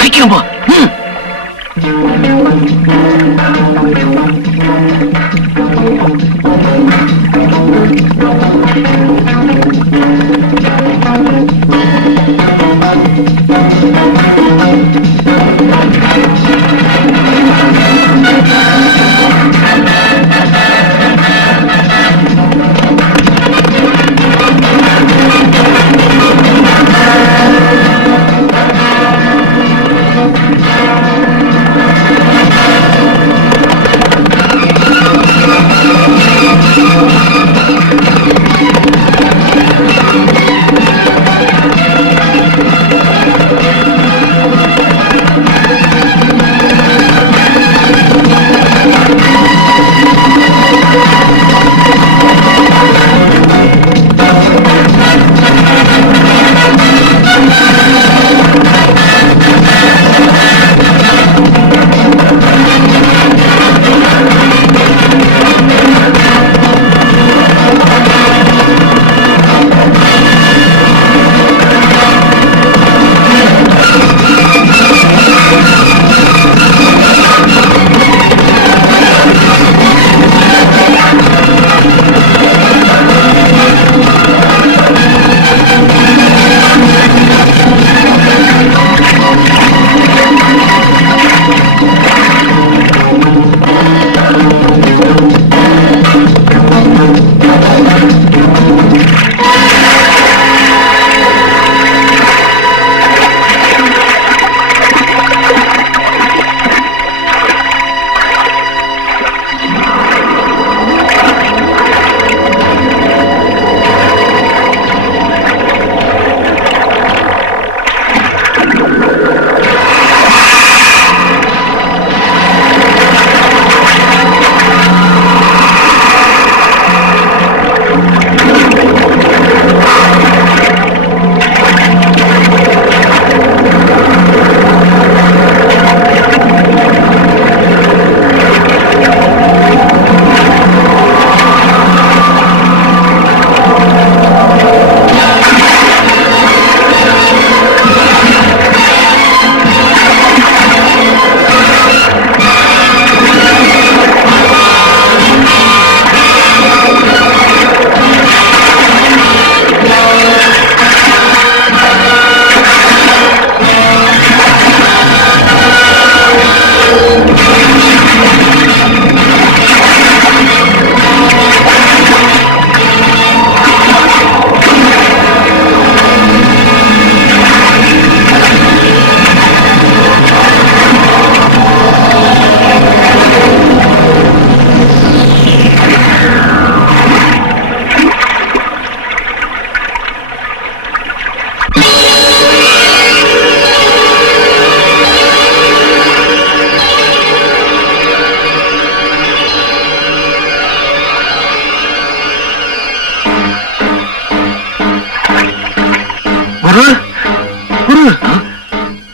சீக்கிரம் போ.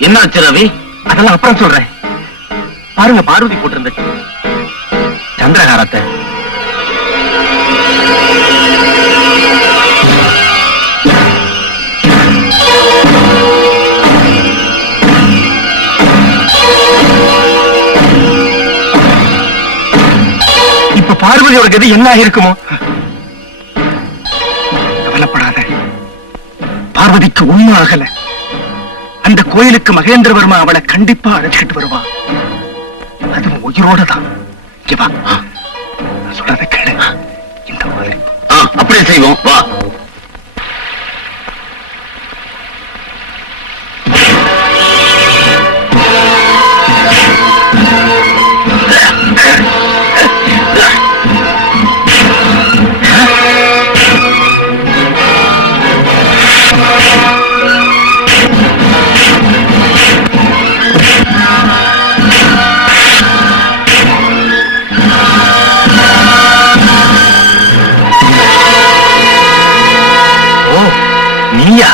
என்னாச்சு ரவி? அதெல்லாம் அப்புறம் சொல்றேன். பாருங்க, பார்வதி போட்டிருந்த சந்திரகாரத்தை. இப்ப பார்வதியோட கதி என்ன இருக்குமோ? கவலைப்படாத, பார்வதிக்கு ஒண்ணும் ஆகல. அந்த கோயிலுக்கு மகேந்திரவர்மா அவளை கண்டிப்பா அழைச்சிட்டு வருவான். அதுவும் உயிரோட தான். சொல்றத கேளு. இந்த மாதிரி அப்படியே செய்வோம், வா. நீயா?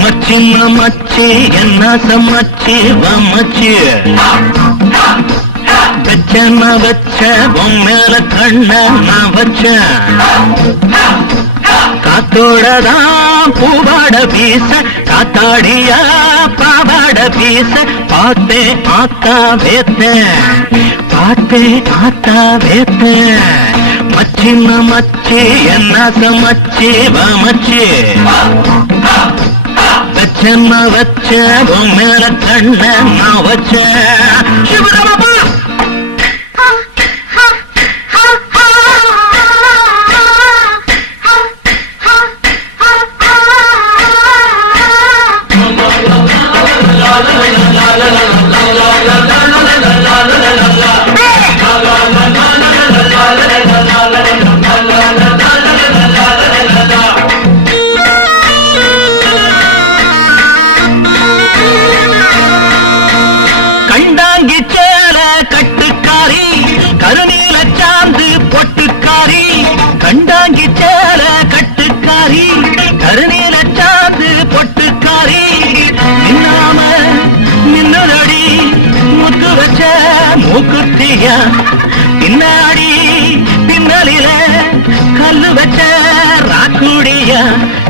மச்சின்ன மச்சி என்ன சமச்சி வமச்சி வச்ச வச்ச உன் மேல கண்ண நான் வச்ச காத்தோடதான் பூவாட பீச காத்தாடியா பாவாட பீச பார்த்தே ஆத்தா வேத்த பார்த்தே ஆத்தா வேத்த மச்சின்ன மச்சி என்ன சமச்சி வமச்சி வச்ச வச்ச உன் மேல கண்ண நான் வச்ச சிவராமப்பா. கண்டாங்கி சேல கட்டுக்காரி கருநீல சாந்து பொட்டுக்காரி நின்னாம நின்னதடி முத்து வச்ச மூக்குத்தியா பின்னாடி பின்னலில கல்லு வச்ச ராக்குடியா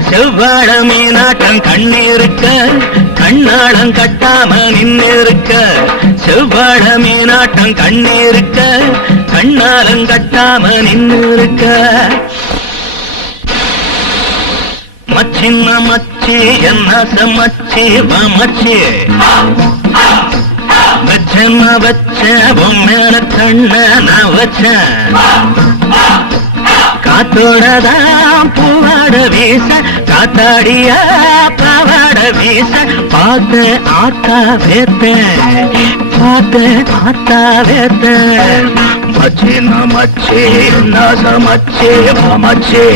செவ்வாழ மீனாட்டம் கண்ணீருக்க கண்ணாளம் கட்டாம நின்னிருக்க செவ்வாழ மீனாட்டம் கண்ணீருக்க கண்ணாலம் கட்டாம நின்னிருக்க மச்சின்ன மச்சி என்ன சமச்சி வமச்சி வச்ச வச்ச உன் மேல கண்ண நான் வச்ச காத்தோடதான் பூவாட வீச காத்தாடியா பாவாட வீச பார்த்து ஆத்தா வேத்த பார்த்து ஆத்தா வேத்த மச்சின்ன மச்சி என்ன சமச்சி வமச்சி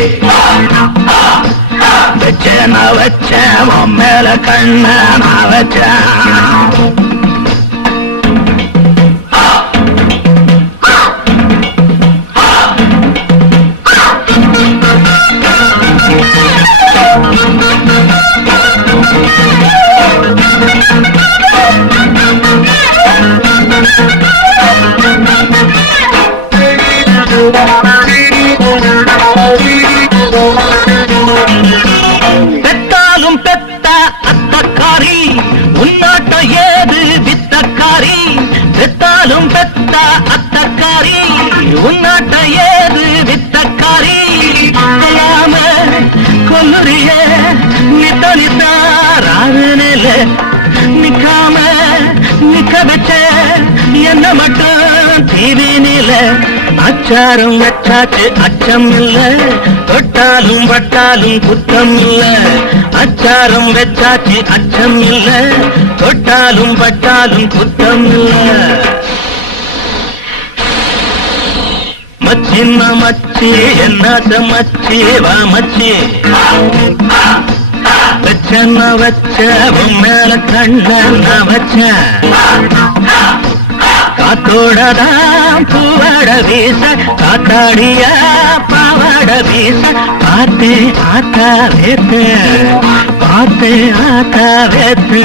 வச்ச நான் வச்ச உன் மேல கண்ண நான் வச்ச பெத்தாலும் பெத்த அத்தக்காரி உன்னாட்ட ஏது வித்தக்காரி பெத்தாலும் பெத்த அத்தக்காரி உன்னாட்ட ஏது வித்தக்காரி கொல்லாம கொல்லுறிய நித்த நித்தாராதனில நிக்காம நிக்க வச்ச என்ன மட்டும் தீவினில அச்சாரம் வச்சாச்சு அச்சம் இல்ல தொட்டாலும் பட்டாலும் குத்தம் இல்ல அச்சாரம் வச்சாச்சு அச்சம் இல்ல தொட்டாலும் பட்டாலும் குத்தம் இல்ல மச்சின்ன மச்சி என்ன மச்சி வா மச்சி வச்ச வச்ச மேல கண்ண வச்ச காத்தோடதான் பூவாட வீச காத்தாடிய பாவாட வீச பார்த்தே ஆத்தா வேத்து பார்த்தே ஆத்தா வேத்து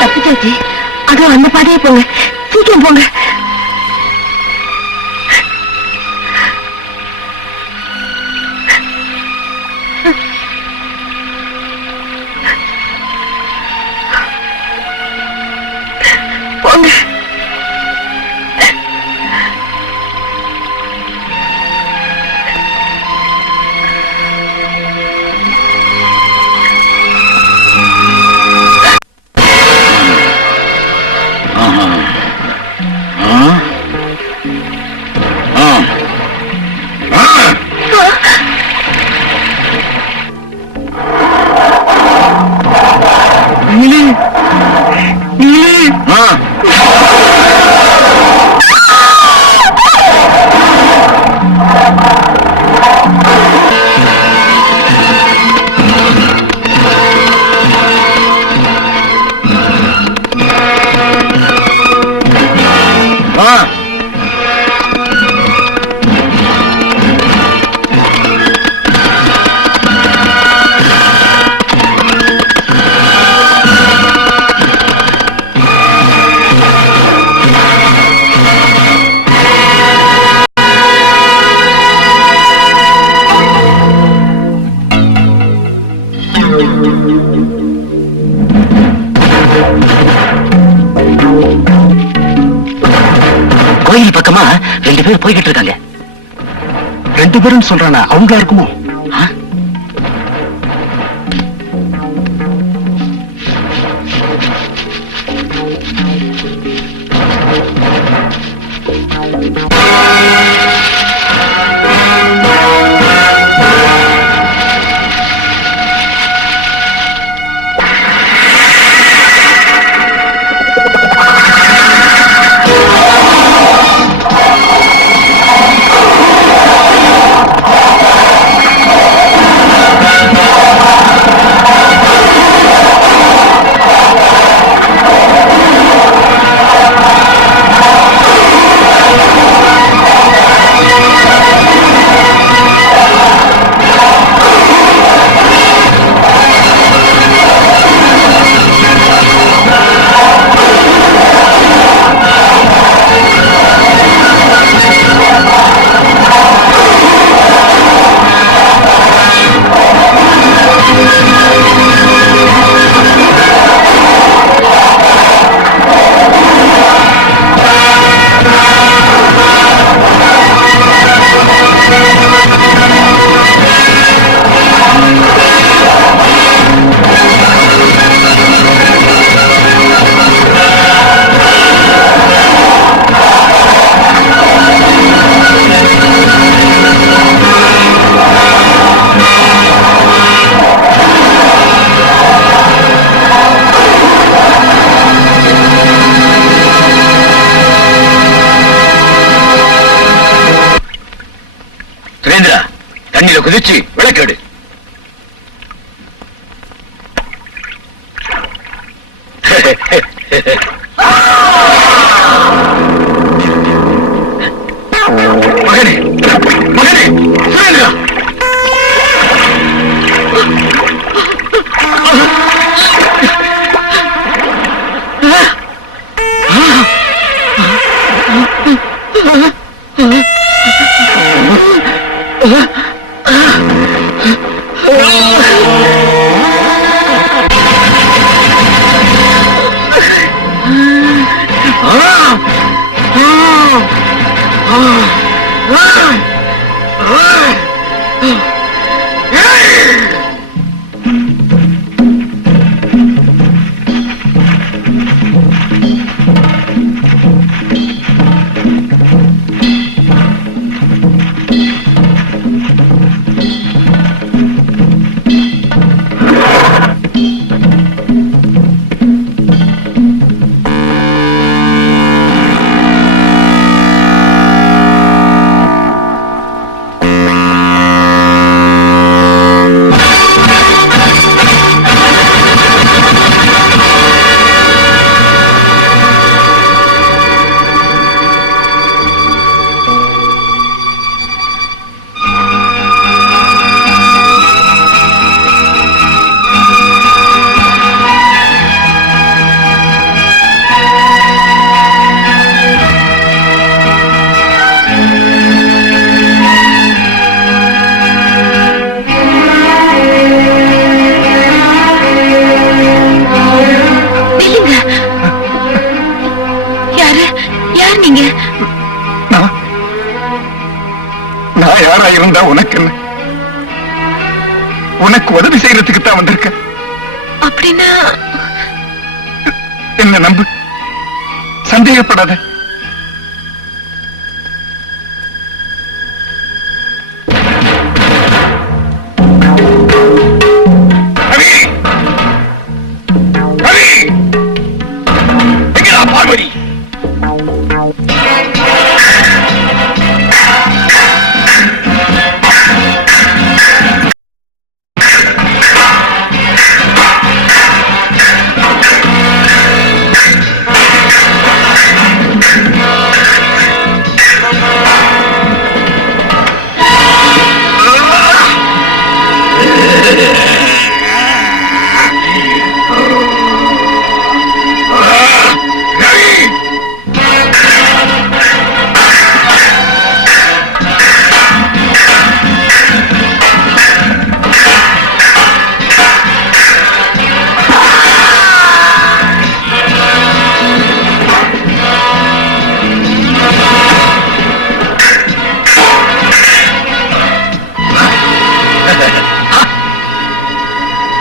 தப்பிச்சாச்சு. அதோ அந்த பாதையே போங்க, சீக்கிரம் போங்க. போங்க. கோயில் பக்கமா 2 பேர் போய்கிட்டு இருக்காங்க. 2 பேரும் சொல்றானா? அவங்களா இருக்குமோ? குதிச்சு விளக்கெடு. மகனே மகனே சுரேந்திரா, நில்லுங்க. யாரு யார் நீங்க? நான் யாரா இருந்தா உனக்கு என்ன? உனக்கு உதவி செய்யறதுக்கு தான் வந்திருக்கேன். அப்படின்னா என்ன நம்பு, சந்தேகப்படாத. ரவி! ரவி! எங்கடா பார்வதி?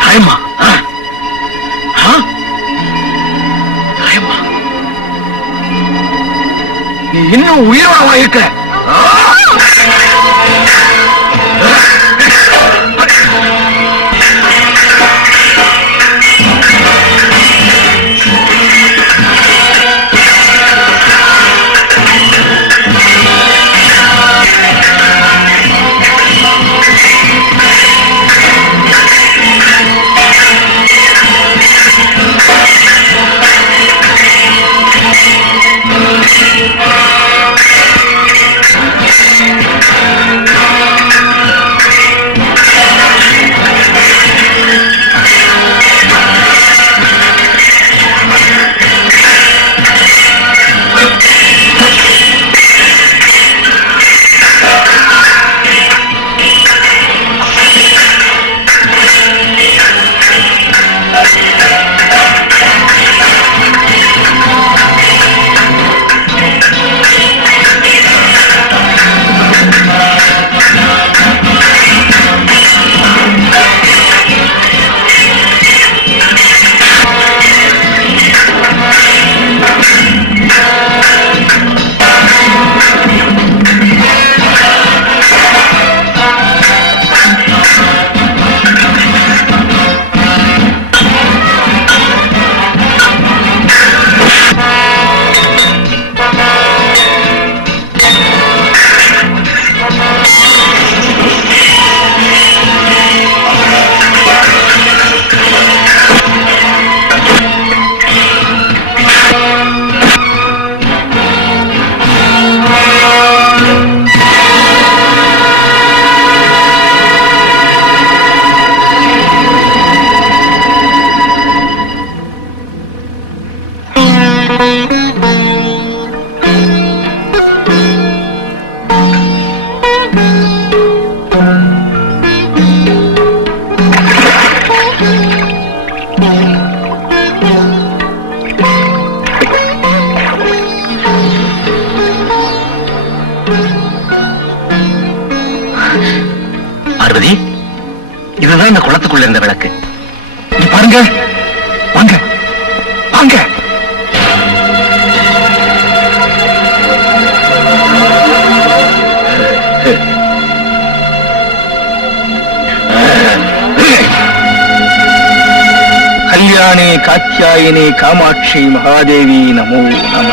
தாயம்மா, தாயம்மா, நீ இன்னும் உயிரோடவா இருக்க? பார்வதி, இதுதான் இந்த குளத்துக்குள்ள இருந்த விளக்கு. நீ பாருங்க, வாங்க வாங்க. கல்யாணி காத்யாயினி காமாட்சி மகாதேவி நமோ நம.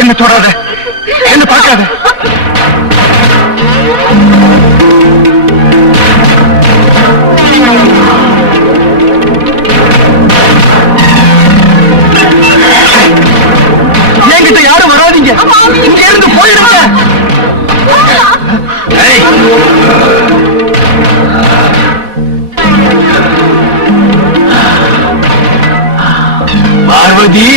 என்ன தொடாத, என்ன பார்க்காத. என்கிட்ட யாரும் வராதீங்க, இங்க இருந்து போயிடுங்க. பார்வதி,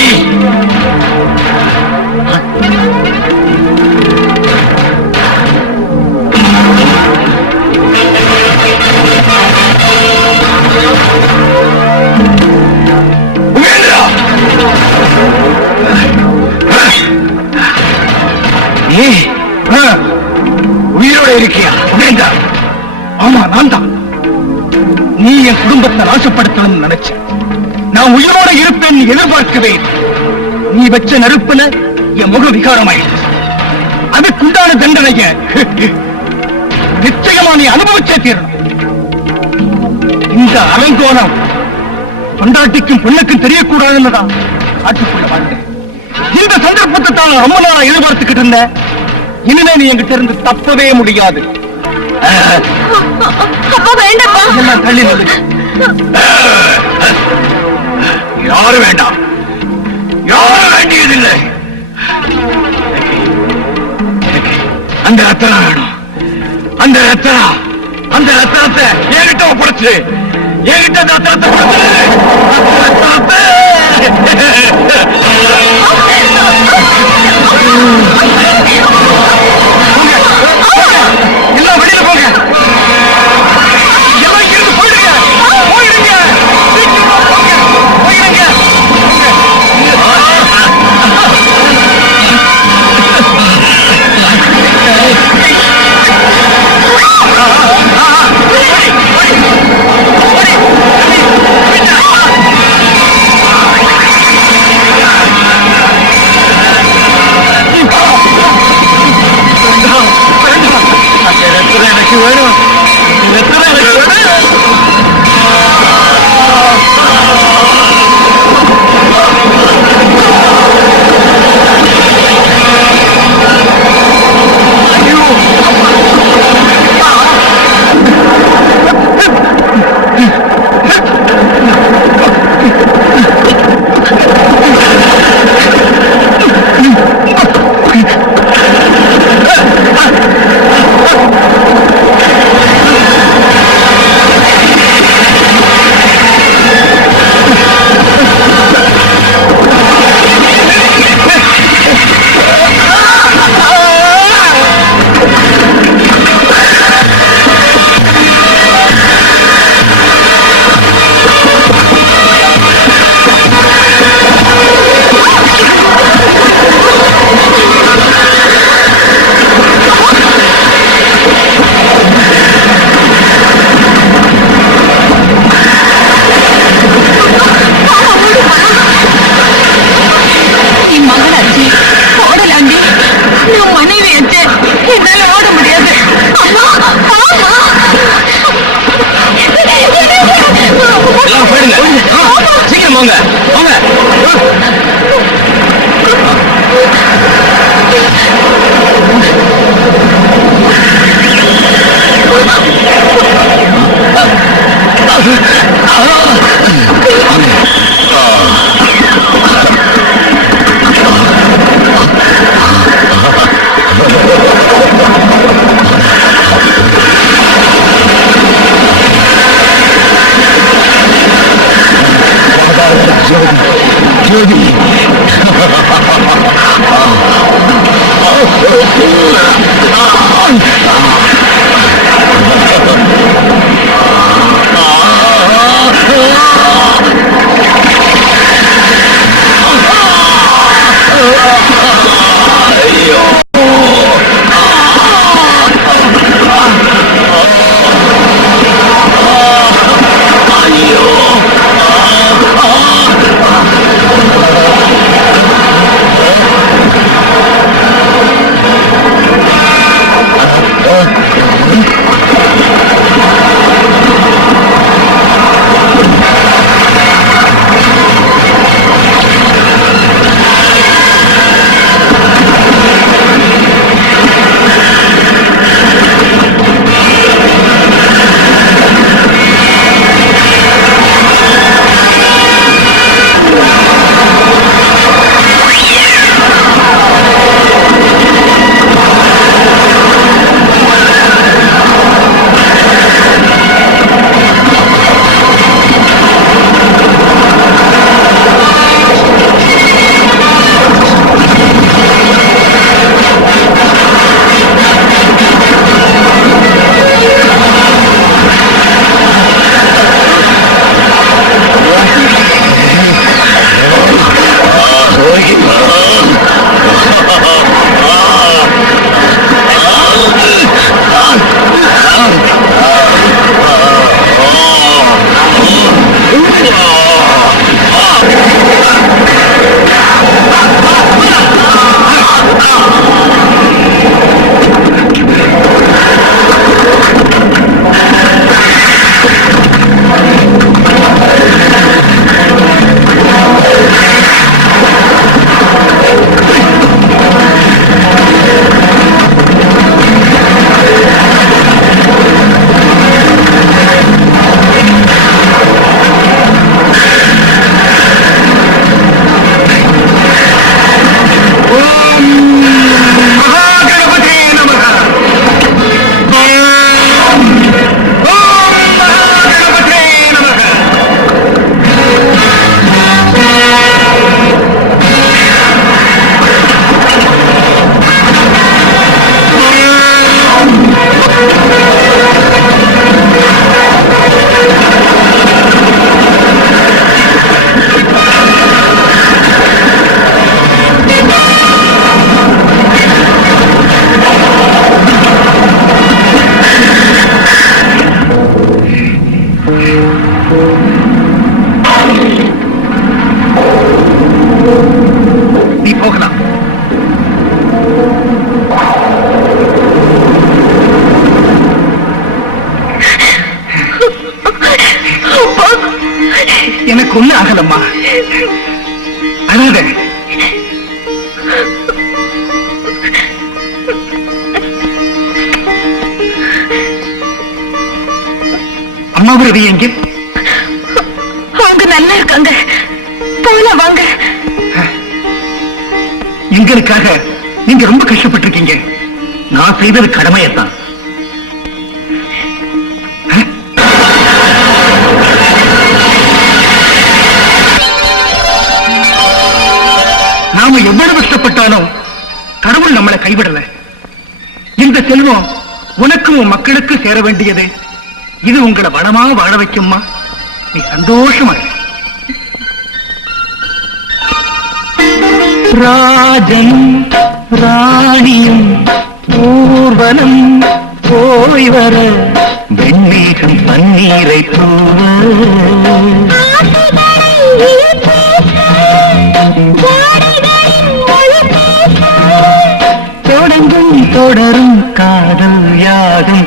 நீ உயிரோட இருக்கியா? ஆமா, நான் தான். நீ என் குடும்பத்தை நாசப்படுத்தணும்னு நினைச்ச. நான் உயிரோட இருப்பேன் எதிர்பார்க்கவே. நீ வச்ச நெருப்புல என் முக விகாரமாயிடுச்சு. அதுக்குண்டான தண்டனைய நிச்சயமா நீ அனுபவிச்சே தீரணும். இந்த அலங்கோலம் பொண்டாட்டிக்கும் பொண்ணுக்கும் தெரியக்கூடாதுன்னுதான் ஆட்டுக்குள்ள வாழ்ந்தேன். இந்த சந்தர்ப்பத்தை தான் ரொம்ப நாளா எதிர்பார்த்துக்கிட்டு இருந்தேன். இனிமே நீ என்கிட்ட இருந்து தப்பவே முடியாது. எல்லாம் தள்ளி வந்து யாரும் வேண்டாம், யாரும் வேண்டியதில்லை. அந்த ரத்தனம் வேணும். அந்த ரத்தனத்தை என்கிட்ட ஒப்படைச்சு, என்கிட்ட அந்த ரத்தனத்தை எல்லாம் வெளியில போங்க. எல்லாம் இருந்து போயிடுங்க, போயிடுங்க, சீக்கிரமா போங்க, போயிடுங்க. எல்லாரும் போயிடுங்க. சீக்கிரம் போங்க போங்க. எனக்கு ஒண்ணு ஆகலம்மா, அழாத. அம்மாவும் ரவி எங்க? அவங்க நல்லா இருக்காங்க, போலாம் வாங்க. எங்களுக்காக நீங்க ரொம்ப கஷ்டப்பட்டிருக்கீங்க. நான் செய்தது கடமையத்தான். நாம எவ்வளவு கஷ்டப்பட்டாலும் கடவுள் நம்மளை கைவிடல. இந்த செல்வம் உனக்கும் உன் மக்களுக்கு சேர வேண்டியது. இது உங்களை வளமா வாழ வைக்கும்மா. நீ சந்தோஷமா இரு. ராஜன் ராணியும் ஊர்வலம் போய் வர வெண்ணீகம் பன்னீரை தூவ தொடங்கும் தொடரும் காதல் யாகும்